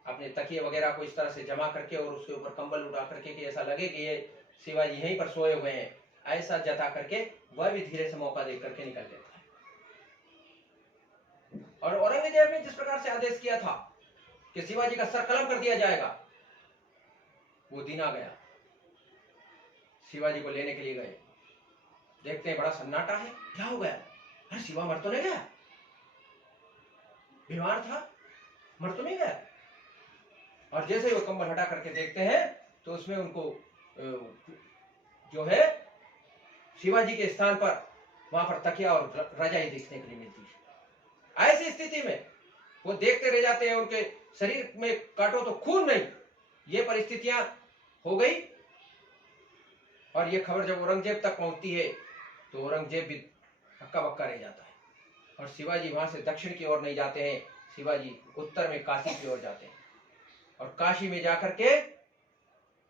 अपने तकिए वगैरह को इस तरह से जमा करके और उसके ऊपर कंबल उठा करके कि ऐसा लगे कि ये शिवाजी यहीं पर सोए हुए हैं, ऐसा जता करके वह भी धीरे से मौका दे करके निकल लेता है। और औरंगजेब ने जिस प्रकार से आदेश किया था कि शिवाजी का सर कलम कर दिया जाएगा, वो दिन आ गया। शिवाजी को लेने के लिए गए, देखते हैं बड़ा सन्नाटा है। क्या हो गया? अरे शिवा मर तो नहीं गया? बीमार था, मर तो नहीं गया? और जैसे ही वो कंबल हटा करके देखते हैं तो उसमें उनको जो है शिवाजी के स्थान पर वहां पर तकिया और रजाई देखने के लिए मिलती है। ऐसी स्थिति में वो देखते रह जाते हैं, उनके शरीर में काटो तो खून नहीं, ये परिस्थितियां हो गई। और ये खबर जब औरंगजेब तक पहुंचती है तो औरंगजेब भी हक्का बक्का रह जाता है। और शिवाजी वहां से दक्षिण की ओर नहीं जाते हैं, शिवाजी उत्तर में काशी की ओर जाते हैं। और काशी में जाकर के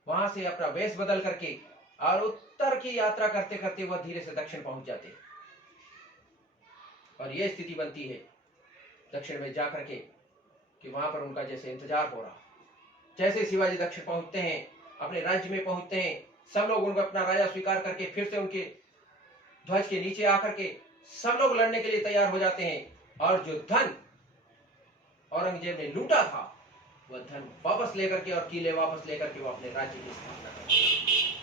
वहां से अपना वेश बदल करके और उत्तर की यात्रा करते करते वह धीरे से दक्षिण पहुंच जाते हैं। और यह स्थिति बनती है दक्षिण में जाकर के कि वहां पर उनका जैसे इंतजार हो रहा। जैसे शिवाजी दक्षिण पहुंचते हैं, अपने राज्य में पहुंचते हैं, सब लोग उनको अपना राजा स्वीकार करके फिर से उनके ध्वज के नीचे आकर के सब लोग लड़ने के लिए तैयार हो जाते हैं। और जो धन औरंगजेब ने लूटा था वह धन वापस लेकर के और किले वापस लेकर के वो अपने राज्य की स्थापना करते हैं।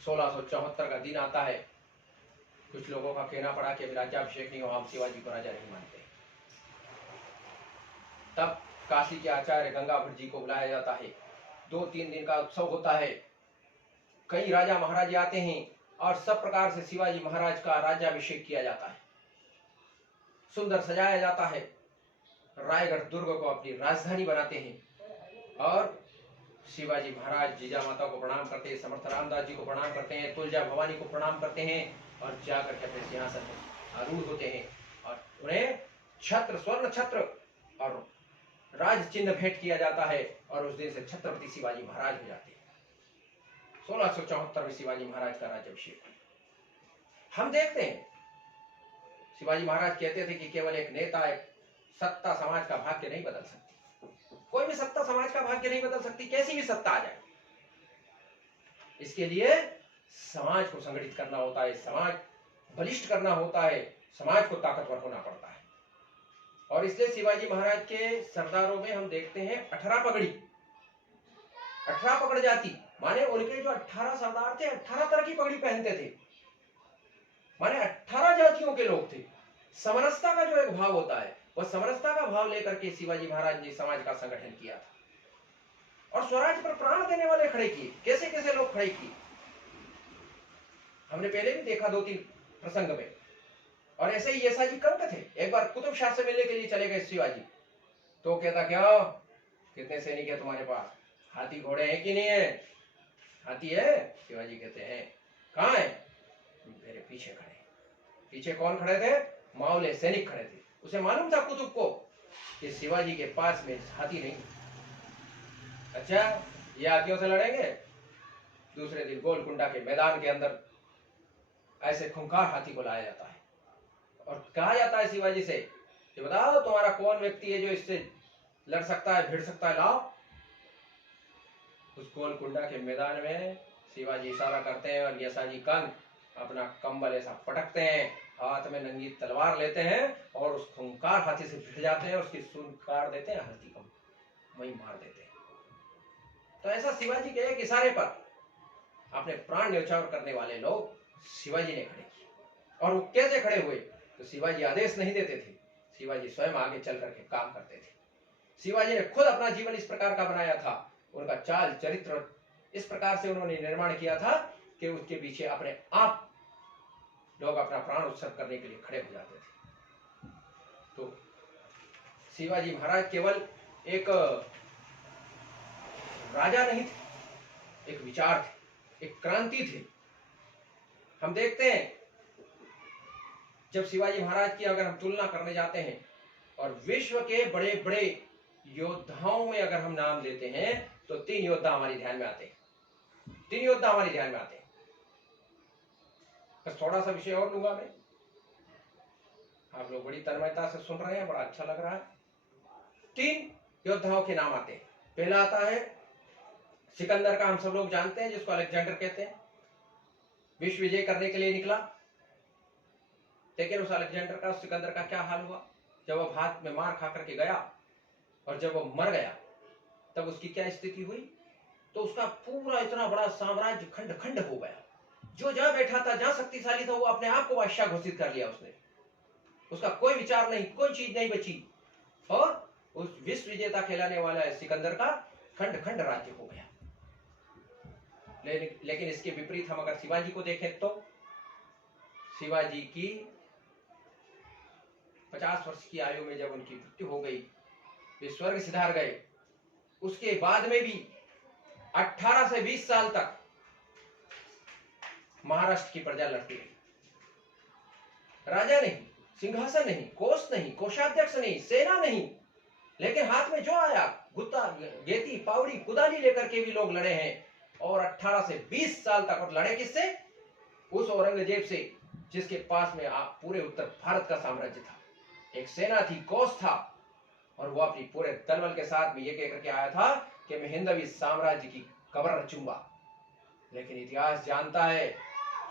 1674 का दिन आता है। कुछ लोगों का कहना पड़ा कि अभी राज्याभिषेक नहीं हुआ, हम शिवाजी को राजा नहीं मानते। तब काशी के आचार्य गंगाभट्ट जी को बुलाया जाता है। 2-3 दिन का उत्सव होता है। कई राजा महाराजे आते हैं और सब प्रकार से शिवाजी महाराज का राज्याभिषेक किया जाता है। सुंदर सजाया जाता है। रायगढ़ दुर्ग को अपनी राजधानी बनाते हैं और शिवाजी महाराज जीजा माता को प्रणाम करते हैं, समर्थ रामदास जी को प्रणाम करते हैं, तुलजा भवानी को प्रणाम करते हैं और जाकर के अपने सिंहासन पर आरूढ़ होते हैं। और उन्हें छत्र, स्वर्ण छत्र और राज चिन्ह भेंट किया जाता है और उस दिन से छत्रपति शिवाजी महाराज हो जाते हैं। 1674 में शिवाजी महाराज का राज्याभिषेक। हम देखते हैं शिवाजी महाराज कहते थे कि केवल एक नेता, एक सत्ता समाज का भाग्य नहीं बदल सकती। कोई भी सत्ता समाज का भाग्य नहीं बदल सकती, कैसी भी सत्ता आ जाए। इसके लिए समाज को संगठित करना होता है, समाज बलिष्ठ करना होता है, समाज को ताकतवर होना पड़ता है। और इसलिए शिवाजी महाराज के सरदारों में हम देखते हैं 18 पगड़ी, 18 पगड़ जाति, माने उनके जो 18 सरदार थे 18 तरह की पगड़ी पहनते थे, माने 18 जातियों के लोग थे। समरसता का जो एक भाव होता है, वह समरसता का भाव लेकर के शिवाजी महाराज ने समाज का संगठन किया था और स्वराज पर प्राण देने वाले खड़े किए। कैसे कैसे लोग खड़े किए हमने पहले भी देखा 2-3 प्रसंग में। और ऐसे ही यशाजी कंक थे। एक बार कुतुब शाह से मिलने के लिए चले गए शिवाजी, तो कहता क्या कितने सैनिक है तुम्हारे पास, हाथी घोड़े हैं कि नहीं है? हाथी है। शिवाजी कहते हैं कहाँ है? मेरे पीछे खड़े। पीछे कौन खड़े थे? मावले सैनिक खड़े थे। उसे मालूम था कुतुब को कि शिवाजी के पास में हाथी नहीं। अच्छा, ये हाथियों से लड़ेंगे? दूसरे दिन गोलकुंडा के मैदान के अंदर ऐसे खूंखार हाथी को लाया जाता है और कहा जाता है शिवाजी से कि बताओ तुम्हारा कौन व्यक्ति है जो इससे लड़ सकता है, भिड़ सकता है, लाओ। उस गोलकुंडा के मैदान में शिवाजी इशारा करते हैं और यशाजी कंक अपना कंबल ऐसा पटकते हैं, हाथ में नंगी तलवार लेते हैं और उस खूंखार हाथी से भिड़ जाते हैं, उसकी सूंड काट देते हैं, हाथी को वहीं मार देते हैं। तो ऐसा शिवाजी के एक इशारे पर अपने प्राण न्यौछावर करने वाले लोग शिवाजी ने खड़े किए। और वो कैसे खड़े हुए? तो शिवाजी आदेश नहीं देते थे, शिवाजी स्वयं आगे चल करके काम करते थे। शिवाजी ने खुद अपना जीवन इस प्रकार का बनाया था, उनका चाल चरित्र इस प्रकार से उन्होंने निर्माण किया था कि उसके पीछे अपने आप लोग अपना प्राण उत्सर्ग करने के लिए खड़े हो जाते थे। तो शिवाजी महाराज केवल एक राजा नहीं थे, एक विचार थे, एक क्रांति थे। हम देखते हैं जब शिवाजी महाराज की अगर हम तुलना करने जाते हैं और विश्व के बड़े बड़े योद्धाओं में अगर हम नाम लेते हैं तो 3 योद्धा हमारे ध्यान में आते हैं। 3 योद्धा हमारे ध्यान में आते हैं। बस थोड़ा सा विषय और लूंगा मैं, आप लोग बड़ी तन्मयता से सुन रहे हैं, बड़ा अच्छा लग रहा है। 3 योद्धाओं के नाम आते हैं। पहला आता है सिकंदर का, हम सब लोग जानते हैं, जिसको अलेक्जेंडर कहते हैं। विश्व विजय करने के लिए निकला, लेकिन उस अलेक्जेंडर का, उस सिकंदर का क्या हाल हुआ जब वह हाथ में मार खा करके गया और जब वो मर गया तब उसकी क्या स्थिति हुई। तो उसका पूरा इतना बड़ा साम्राज्य खंड खंड हो गया। जो जहां बैठा था, जहां शक्तिशाली था, वो अपने आप को बादशाह घोषित कर लिया उसने। उसका कोई विचार नहीं, कोई चीज नहीं बची, और उस विश्व विजेता कहलाने वाला सिकंदर का खंड खंड राज्य हो गया। लेकिन इसके विपरीत हम अगर शिवाजी को देखें तो शिवाजी की 50 वर्ष की आयु में जब उनकी मृत्यु हो गई, वे स्वर्ग सिधार गए। उसके बाद में भी 18 से 20 साल तक महाराष्ट्र की प्रजा लड़ती रही। राजा नहीं, सिंहासन नहीं, कोष नहीं, कोषाध्यक्ष नहीं, सेना नहीं, लेकिन हाथ में जो आया गुत्ता, गेती, पावड़ी, कुदाली लेकर के भी लोग लड़े हैं। और 18 से 20 साल तक। और लड़े किससे? उस औरंगजेब से जिसके पास में पूरे उत्तर भारत का साम्राज्य था, एक सेना थी, कोष था, और वो अपनी पूरे दलबल के साथ में ये कहकर के आया था कि मैं हिंदवी साम्राज्य की कब्र रचूंगा। लेकिन इतिहास जानता है,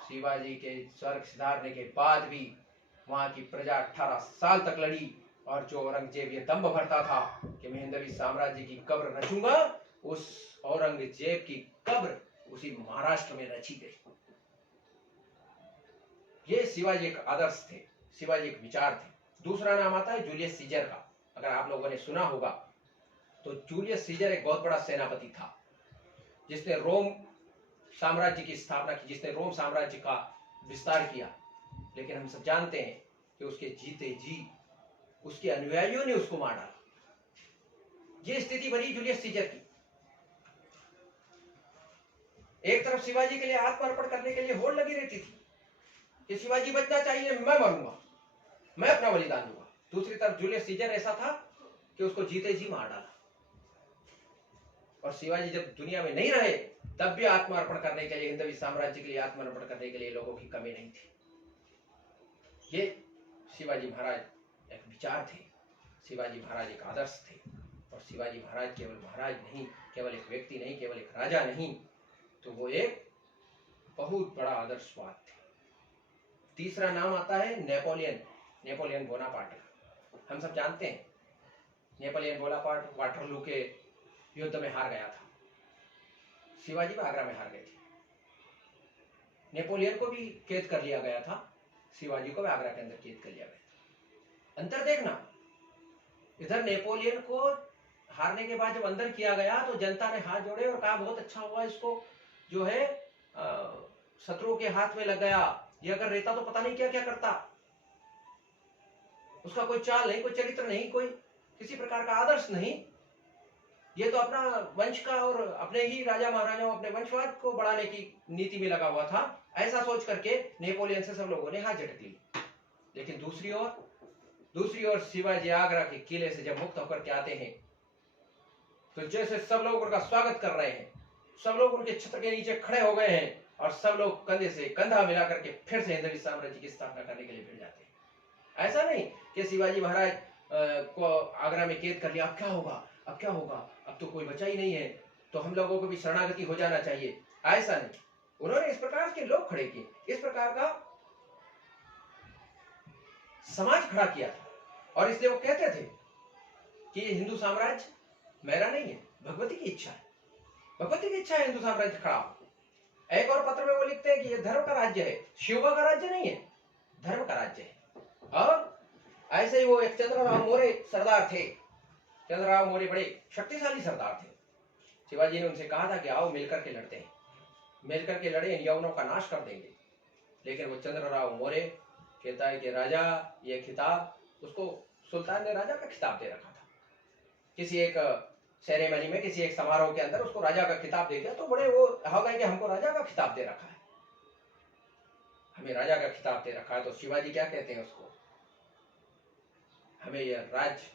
शिवाजी के स्वर्ग सिधारने के बाद भी वहां की प्रजा 18 साल तक लड़ी, और जो औरंगजेब ये दंभ भरता था कि मैं हिंदवी साम्राज्य की कब्र रचूंगा, उस औरंगजेब की कब्र उसी महाराष्ट्र में रची गई। ये शिवाजी एक आदर्श थे, शिवाजी एक विचार थे। दूसरा नाम आता है जूलियस सीजर का। अगर आप लोगों ने सुना होगा तो जूलियस सीजर एक बहुत बड़ा सेनापति था, जिसने रोम साम्राज्य की स्थापना की, जिसने रोम साम्राज्य का विस्तार किया। लेकिन हम सब जानते हैं कि उसके जीते जी उसके अनुयायियों ने उसको मार डाला। ये स्थिति बनी जूलियस सीजर की। एक तरफ शिवाजी के लिए आत्मर्पण करने के लिए होड़ लगी रहती थी कि शिवाजी बचना चाहिए, मैं मरूंगा, मैं अपना बलिदान दूंगा। दूसरी तरफ जूलियस सीजर ऐसा था कि उसको जीते जी मार डाला। और शिवाजी जब दुनिया में नहीं रहे तब भी आत्मर्पण करने के लिए, हिंदवी साम्राज्य के लिए आत्मर्पण करने के लिए लोगों की कमी नहीं थी। ये शिवाजी महाराज एक विचार थे, शिवाजी महाराज एक आदर्श थे। और शिवाजी महाराज केवल महाराज नहीं, केवल एक व्यक्ति नहीं, केवल एक राजा नहीं, तो वो एक बहुत बड़ा आदर्शवाद थे। तीसरा नाम आता है नेपोलियन, नेपोलियन बोनापार्ट। हम सब जानते हैं नेपोलियन बोनापार्ट वाटरलू के युद्ध में हार गया था। शिवाजी आगरा में हार गए थे। नेपोलियन को भी कैद कर लिया गया था, शिवाजी को भी आगरा के अंदर कैद कर लिया गया था। अंतर देखना, इधर नेपोलियन को हारने के बाद जब अंदर किया गया तो जनता ने हाथ जोड़े और कहा बहुत अच्छा हुआ, इसको जो है शत्रु के हाथ में लग गया। ये अगर रहता तो पता नहीं क्या क्या करता। उसका कोई चाल नहीं, कोई चरित्र नहीं, कोई किसी प्रकार का आदर्श नहीं। ये तो अपना वंश का और अपने ही राजा महाराजाओं, अपने वंशवाद को बढ़ाने की नीति में लगा हुआ था। ऐसा सोच करके नेपोलियन से सब लोगों ने हाथ झटक ली। लेकिन दूसरी ओर शिवाजी आगरा के किले से जब मुक्त होकर के आते हैं तो जैसे सब लोग उनका स्वागत कर रहे हैं, सब लोग उनके छत्र के नीचे खड़े हो गए हैं और सब लोग कंधे से कंधा मिला करके फिर से हिंदवी साम्राज्य की स्थापना करने के लिए भिड़ जाते हैं। ऐसा नहीं कि शिवाजी महाराज को आगरा में कैद कर लिया, अब क्या होगा, अब क्या होगा, अब तो कोई बचा ही नहीं है, तो हम लोगों को भी शरणागति हो जाना चाहिए। ऐसा नहीं, उन्होंने इस प्रकार के लोग खड़े किए, इस प्रकार का समाज खड़ा किया था। और इसलिए वो कहते थे कि ये हिंदू साम्राज्य मेरा नहीं है, भगवती की इच्छा है, भगवती की इच्छा है हिंदू साम्राज्य खड़ा हो। एक और पत्र में वो लिखते हैं कि ये धर्म का राज्य है, शिव का राज्य नहीं है, धर्म का राज्य है। और ऐसे ही वो एक चंद्रराव मौर्य सरदार थे। चंद्रराव मौर्य बड़े शक्तिशाली सरदार थे। शिवाजी ने उनसे कहा था कि आओ मिलकर के लड़ते हैं, मिलकर के लड़े, इन यवनों का नाश कर देंगे। लेकिन वो चंद्रराव मौर्य कहता है कि राजा, ये खिताब, उसको सुल्तान ने राजा का खिताब दे रखा था। किसी एक सेरेमनी में, किसी एक समारोह के अंदर उसको राजा का खिताब दे दिया तो बड़े वो हो गए कि हमको राजा का खिताब दे रखा है, हमें राजा का खिताब दे रखा है। तो शिवाजी क्या कहते हैं उसको, हमें यह राज्य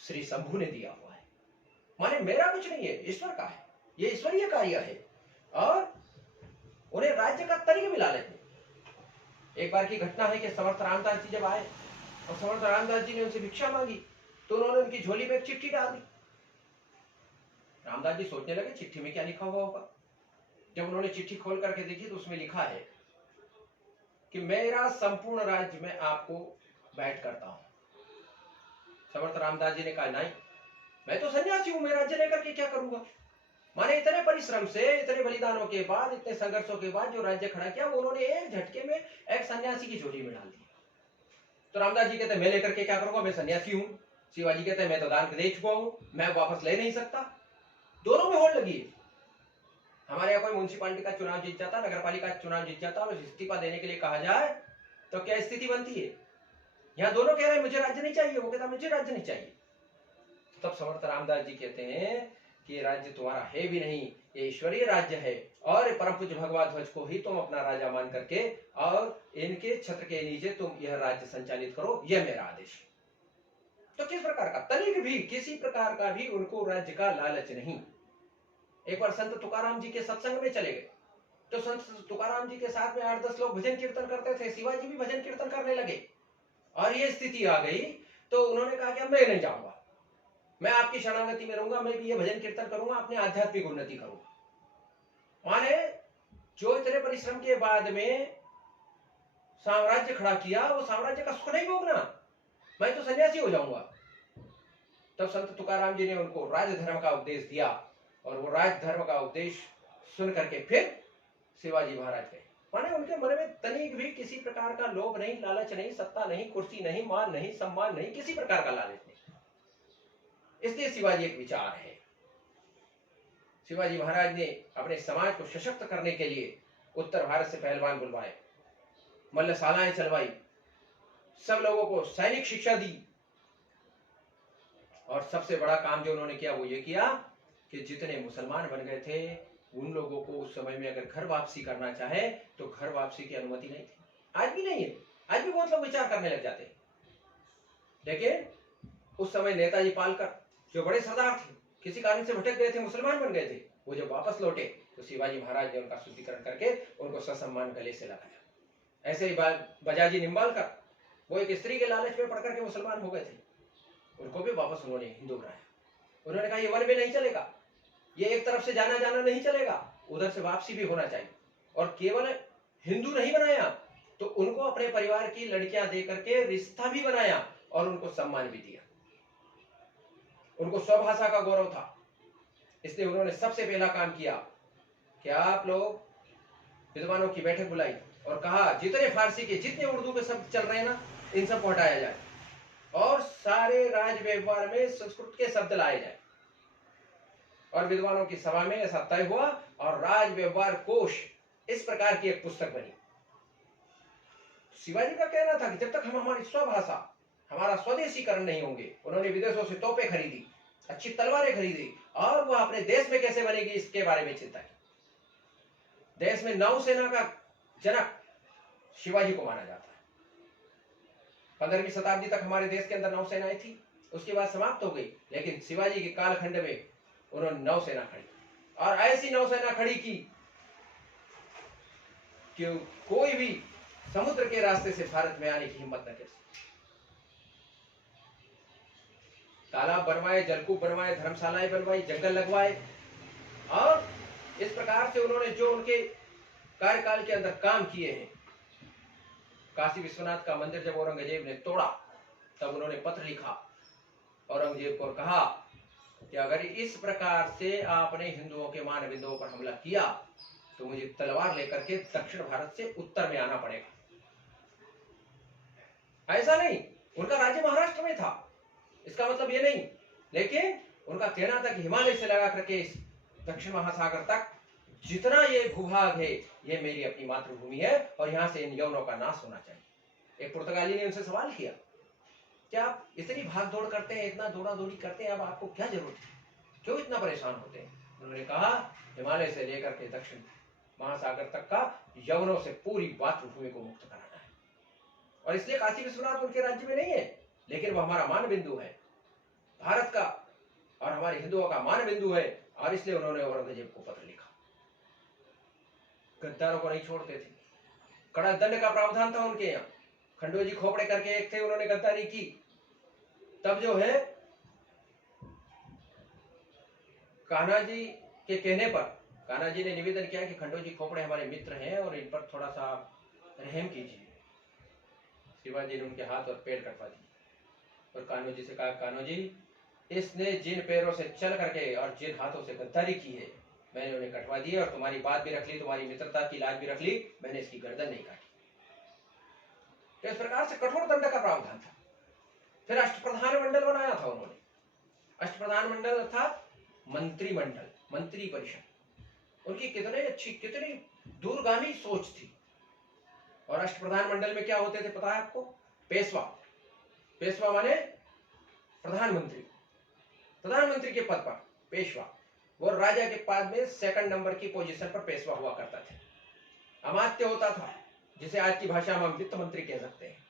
श्री शंभू ने दिया हुआ है, माने मेरा कुछ नहीं है, ईश्वर का है, ये ईश्वरीय कार्य है। और उन्हें राज्य का तनिक भी लालच नहीं। एक बार की घटना है कि समर्थ रामदास जी जब आए और समर्थ रामदास जी ने उनसे भिक्षा मांगी तो उन्होंने उनकी झोली में एक चिट्ठी डाल दी। रामदास जी सोचने लगे चिट्ठी में क्या लिखा हुआ होगा। जब उन्होंने चिट्ठी खोल करके देखी तो उसमें लिखा है कि मेरा संपूर्ण राज्य में आपको बैठ करता हूं। समर्थ रामदास जी ने कहा नहीं, मैं तो सन्यासी हूं, मैं राज्य लेकर के क्या करूंगा। माने इतने परिश्रम से, इतने बलिदानों के बाद, इतने संघर्षों के बाद जो राज्य खड़ा किया वो उन्होंने एक झटके में एक सन्यासी की झोली में डाल दिया। तो रामदास जी कहते मैं लेकर के क्या करूंगा, मैं सन्यासी हूं। शिवाजी कहते मैं तो दान दे चुका हूं, मैं वापस ले नहीं सकता। दोनों में होड़ लगी है। हमारे यहाँ कोई म्युनिसिपालिटी का चुनाव जीत जाता, नगर पालिका का चुनाव जीत जाता और इस्तीफा देने के लिए कहा जाए तो क्या स्थिति बनती है। यहाँ दोनों कह रहे हैं मुझे राज्य नहीं चाहिए, वो कहता मुझे राज्य नहीं चाहिए। तब समर्थ रामदास जी कहते हैं कि ये राज्य तुम्हारा है भी नहीं, ये ईश्वरीय राज्य है और परम पूज्य भगवा ध्वज को ही तुम अपना राजा मान करके और इनके छत्र के नीचे तुम यह राज्य संचालित करो, यह मेरा आदेश। तो किस प्रकार का तनिक भी, किसी प्रकार का भी उनको राज्य का लालच नहीं। एक बार संत तुकाराम जी के सत्संग में चले गए तो संत तुकाराम जी के साथ में 8-10 लोग भजन कीर्तन करते थे। शिवाजी भी भजन कीर्तन करने लगे और ये स्थिति आ गई तो उन्होंने कहा कि मैं नहीं जाऊंगा, मैं आपकी शरणागति में रहूंगा, मैं भी ये भजन कीर्तन करूंगा, अपनी आध्यात्मिक उन्नति करूंगा। माने जो इतने परिश्रम के बाद में साम्राज्य खड़ा किया वो साम्राज्य का सुख नहीं भोगना, मैं तो सन्यासी हो जाऊंगा। तब संत तुकाराम जी ने उनको राजधर्म का उपदेश दिया और वो राजधर्म का उपदेश सुन करके फिर शिवाजी महाराज गए। माने उनके मन में तनिक भी किसी प्रकार का लोभ नहीं, लालच नहीं, सत्ता नहीं, कुर्सी नहीं, मान नहीं, सम्मान नहीं, किसी प्रकार का लालच नहीं। इसलिए शिवाजी एक विचार है। शिवाजी महाराज ने अपने समाज को सशक्त करने के लिए उत्तर भारत से पहलवान बुलवाए, मल्लशालाएं चलवाई, सब लोगों को सैनिक शिक्षा दी और सबसे बड़ा काम जो उन्होंने किया वो ये किया कि जितने मुसलमान बन गए थे उन लोगों को उस समय में अगर घर वापसी करना चाहे तो घर वापसी की अनुमति नहीं थी। आज भी नहीं है, आज भी बहुत लोग विचार करने लग जाते हैं। लेकिन उस समय नेताजी पालकर जो बड़े सरदार थे, किसी कारण से भटक गए थे, मुसलमान बन गए थे, वो जब वापस लौटे तो शिवाजी महाराज ने उनका शुद्धिकरण करके उनको ससम्मान गले से लगाया। ऐसे ही बजाजी निम्बालकर, वो एक स्त्री के लालच में पड़कर के मुसलमान हो गए थे, उनको भी वापस उन्होंने हिंदू बनाया। उन्होंने कहा ये वन में नहीं चलेगा, ये एक तरफ से जाना जाना नहीं चलेगा, उधर से वापसी भी होना चाहिए। और केवल हिंदू नहीं बनाया तो उनको अपने परिवार की लड़कियां दे करके रिश्ता भी बनाया और उनको सम्मान भी दिया। उनको स्वभाषा का गौरव था, इसलिए उन्होंने सबसे पहला काम किया कि आप लोग विद्वानों की बैठक बुलाई और कहा जितने फारसी के, जितने उर्दू के शब्द चल रहे हैं ना, इन सबको हटाया जाए और सारे राज व्यवहार में संस्कृत के शब्द लाए जाए। और विद्वानों की सभा में ऐसा तय हुआ और राज व्यवहार कोश इस प्रकार की एक पुस्तक बनी। शिवाजी का कहना था कि जब तक हम हमारी स्वभाषा, हमारा स्वदेशीकरण नहीं होंगे, उन्होंने विदेशों से तोपें खरीदी, अच्छी तलवारें खरीदी और वो अपने देश में कैसे बनेगी इसके बारे में चिंता की। देश में नौसेना का जनक शिवाजी को माना जाता है। 15वीं शताब्दी तक हमारे देश के अंदर नौसेनाएं थी, उसके बाद समाप्त हो गई, लेकिन शिवाजी के कालखंड में उन्होंने नौसेना खड़ी और ऐसी नौसेना खड़ी की कि कोई भी समुद्र के रास्ते से भारत में आने की हिम्मत न कर सके। तालाब बनवाए, जलकूप बनवाए, धर्मशालाएं बनवाई, जंगल लगवाए और इस प्रकार से उन्होंने जो उनके कार्यकाल के अंदर काम किए हैं। काशी विश्वनाथ का मंदिर जब औरंगजेब ने तोड़ा तब उन्होंने पत्र लिखा औरंगजेब को और कहा कि अगर इस प्रकार से आपने हिंदुओं के मान बिंदुओं पर हमला किया तो मुझे तलवार लेकर के दक्षिण भारत से उत्तर में आना पड़ेगा। ऐसा नहीं, उनका राज्य महाराष्ट्र में था, इसका मतलब ये नहीं, लेकिन उनका कहना था कि हिमालय से लगा करके इस दक्षिण महासागर तक जितना ये भूभाग है ये मेरी अपनी मातृभूमि है और यहां से इन यवनों का नाश होना चाहिए। एक पुर्तगाली ने उनसे सवाल किया कि आप इतनी भाग दौड़ करते हैं, इतना दौड़ा दौड़ी करते हैं, अब आपको क्या जरूरत है, क्यों इतना परेशान होते हैं। उन्होंने कहा हिमालय से लेकर के दक्षिण महासागर तक का यवनों से पूरी मातृभूमि को मुक्त कराना है और इसलिए काशी विश्वनाथ उनके राज्य में नहीं है, लेकिन वह हमारा मान बिंदु है, भारत का और हमारे हिंदुओं का मान बिंदु है और इसलिए उन्होंने औरंगजेब को पत्र लिखा। गद्दारों को नहीं छोड़ते थे। कड़ा दंड का प्रावधान था उनके यहाँ। खंडू जी खोपड़े करके एक थे, उन्होंने गद्दारी की, तब जो है कान्हा जी के कहने पर कान्हा जी ने निवेदन किया कि खंडू जी खोपड़े हमारे मित्र हैं और इन पर थोड़ा सा रहम कीजिए। शिवाजी ने उनके हाथ और पैर कटवा दिए और कान्हा जी से कहा, कान्हा जी, इसने जिन पैरों से चल करके और जिन हाथों से गद्दारी की है, मैंने उन्हें कटवा दिए और तुम्हारी बात भी रख ली, तुम्हारी मित्रता की लाज भी रख ली, मैंने इसकी गर्दन नहीं काटी। तो इस प्रकार से कठोर दंड का प्रावधान था। फिर अष्टप्रधान मंडल बनाया था उन्होंने। अष्टप्रधान मंडल अर्थात मंत्रिमंडल, मंत्री परिषद। उनकी कितनी अच्छी, कितनी दूरगामी सोच थी। और अष्टप्रधान मंडल में क्या होते थे पता है आपको? पेशवा। पेशवा माने प्रधानमंत्री। प्रधानमंत्री के पद पर पेशवा, वो राजा के पद में सेकंड नंबर की पोजीशन पर पेशवा हुआ करता था। अमात्य होता था, जिसे आज की भाषा में हम वित्त मंत्री कह सकते हैं।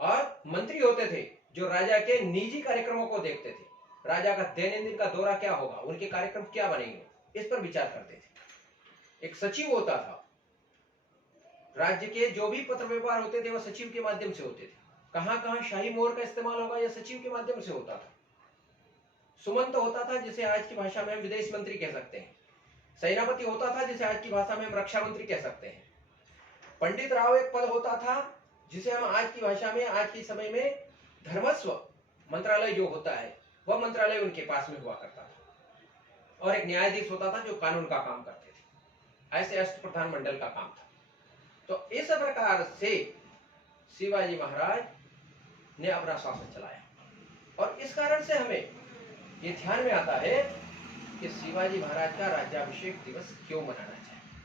और मंत्री होते थे जो राजा के निजी कार्यक्रमों को देखते थे। राजा का दैनंदिन का दौरा क्या होगा, उनके कार्यक्रम क्या बनेंगे, इस पर विचार करते थे। एक सचिव होता था। राज्य के जो भी पत्र व्यवहार होते थे वो सचिव के माध्यम से होते थे। कहां कहां शाही मोहर का इस्तेमाल होगा, यह सचिव के माध्यम से होता था। सुमंत होता था, जिसे आज की भाषा में हम विदेश मंत्री कह सकते हैं। सेनापति होता था, जिसे आज की भाषा में हम रक्षा मंत्री कह सकते हैं। पंडित राव एक पद होता था, जिसे हम आज की भाषा में, आज के समय में धर्मस्व मंत्रालय जो होता है, वह मंत्रालय उनके पास में हुआ करता था। और एक न्यायाधीश होता था जो कानून का काम करते थे। ऐसे अष्टप्रधान मंडल का काम था। तो इस प्रकार से शिवाजी महाराज ने अपना शासन चलाया। और इस कारण से हमें ये ध्यान में आता है कि शिवाजी महाराज का राज्याभिषेक दिवस क्यों मनाना चाहिए,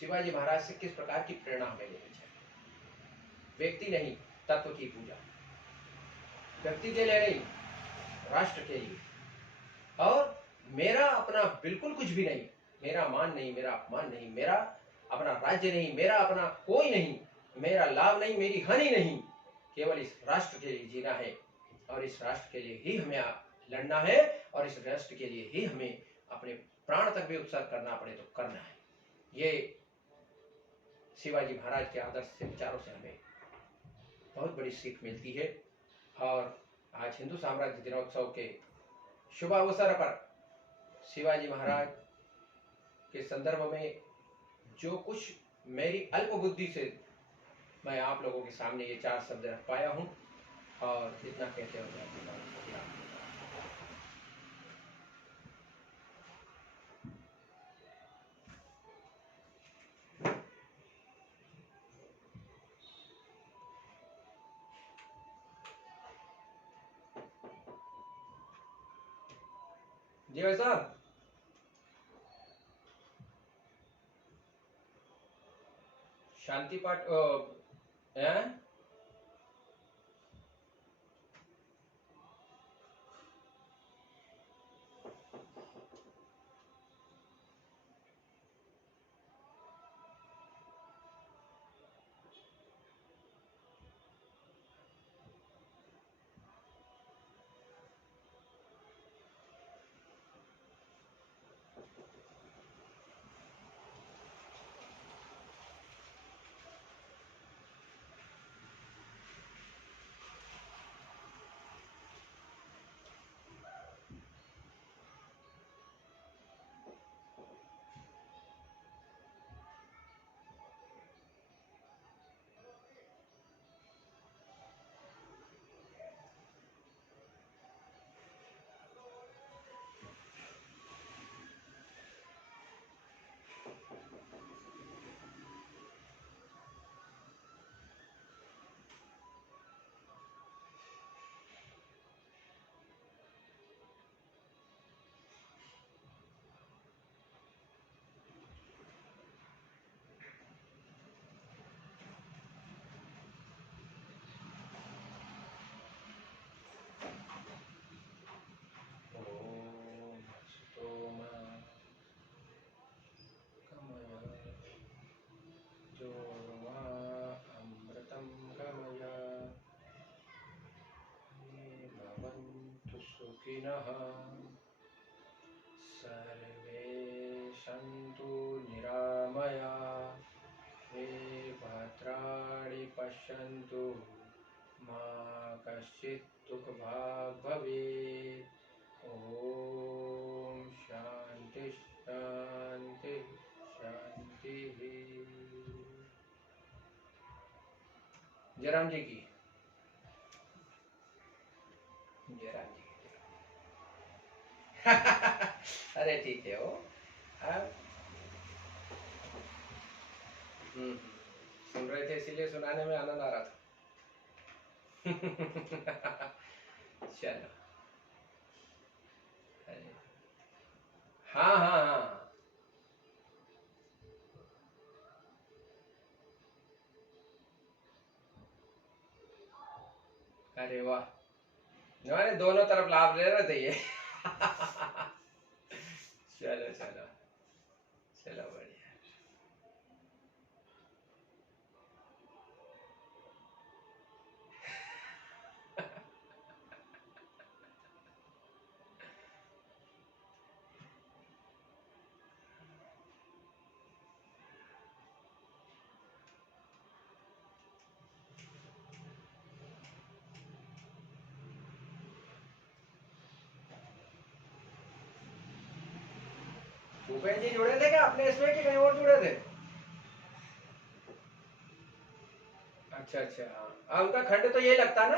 शिवाजी महाराज से किस प्रकार की प्रेरणा हमें लेनी चाहिए। व्यक्ति नहीं, तत्व की पूजा। व्यक्ति के लिए नहीं, राष्ट्र के लिए। और मेरा अपना बिल्कुल कुछ भी नहीं, मेरा मान नहीं, मेरा अपमान नहीं, मेरा अपना राज्य नहीं, मेरा अपना कोई नहीं, मेरा लाभ नहीं, मेरी हानि नहीं, केवल इस राष्ट्र के लिए जीना है। और इस राष्ट्र के लिए ही हमें लड़ना है। और इस राष्ट्र के लिए ही हमें अपने प्राण तक भी उत्सर्ग करना पड़े तो करना है। ये शिवाजी महाराज के आदर्श से, विचारों से हमें बहुत बड़ी सीख मिलती है। और आज हिंदू साम्राज्य दिनोत्सव के शुभ अवसर पर शिवाजी महाराज के संदर्भ में जो कुछ मेरी अल्प बुद्धि से मैं आप लोगों के सामने ये 4 शब्द रख पाया हूं, और इतना कहते हुए मैं अपनी बात को विराम देता हूं। जी भाई साहब, शांति पाठ हैं? सर्वे सन्तु निरामया। मित्राणि पश्यन्तु मा कश्चित् दुःखभाग् भवेत्। ओम शांति शांति शांति। जयराम जी की। जयराम जी की। अरे ठीक है वो। अब सुन रहे थे इसीलिए सुनाने में आनंद आ रहा था। चलो। हाँ हाँ हाँ। अरे वाह, मैंने दोनों तरफ लाभ ले रहे थे ये। चलो चलो चलो बढ़िया। भूपेन जी जुड़े थे क्या अपने इसमें कि कहीं और जुड़े थे? अच्छा अच्छा हाँ, उनका खंड तो ये लगता ना।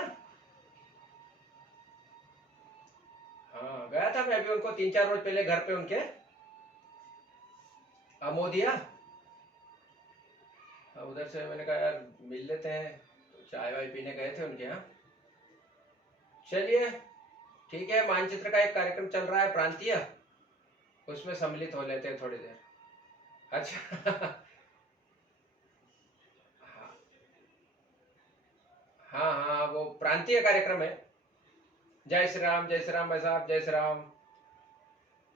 हाँ गया था मैं भी उनको 3-4 रोज पहले घर पे उनके अमोदिया। उधर से मैंने कहा यार मिल लेते हैं, तो चाय वाय पीने गए थे उनके यहाँ। चलिए ठीक है, मानचित्र का एक कार्यक्रम चल रहा है प्रांतीय, उसमें सम्मिलित हो लेते हैं थोड़ी देर। अच्छा। हाँ हाँ हाँ वो प्रांतीय कार्यक्रम है। जय श्री राम भाई साहब, जय श्री राम।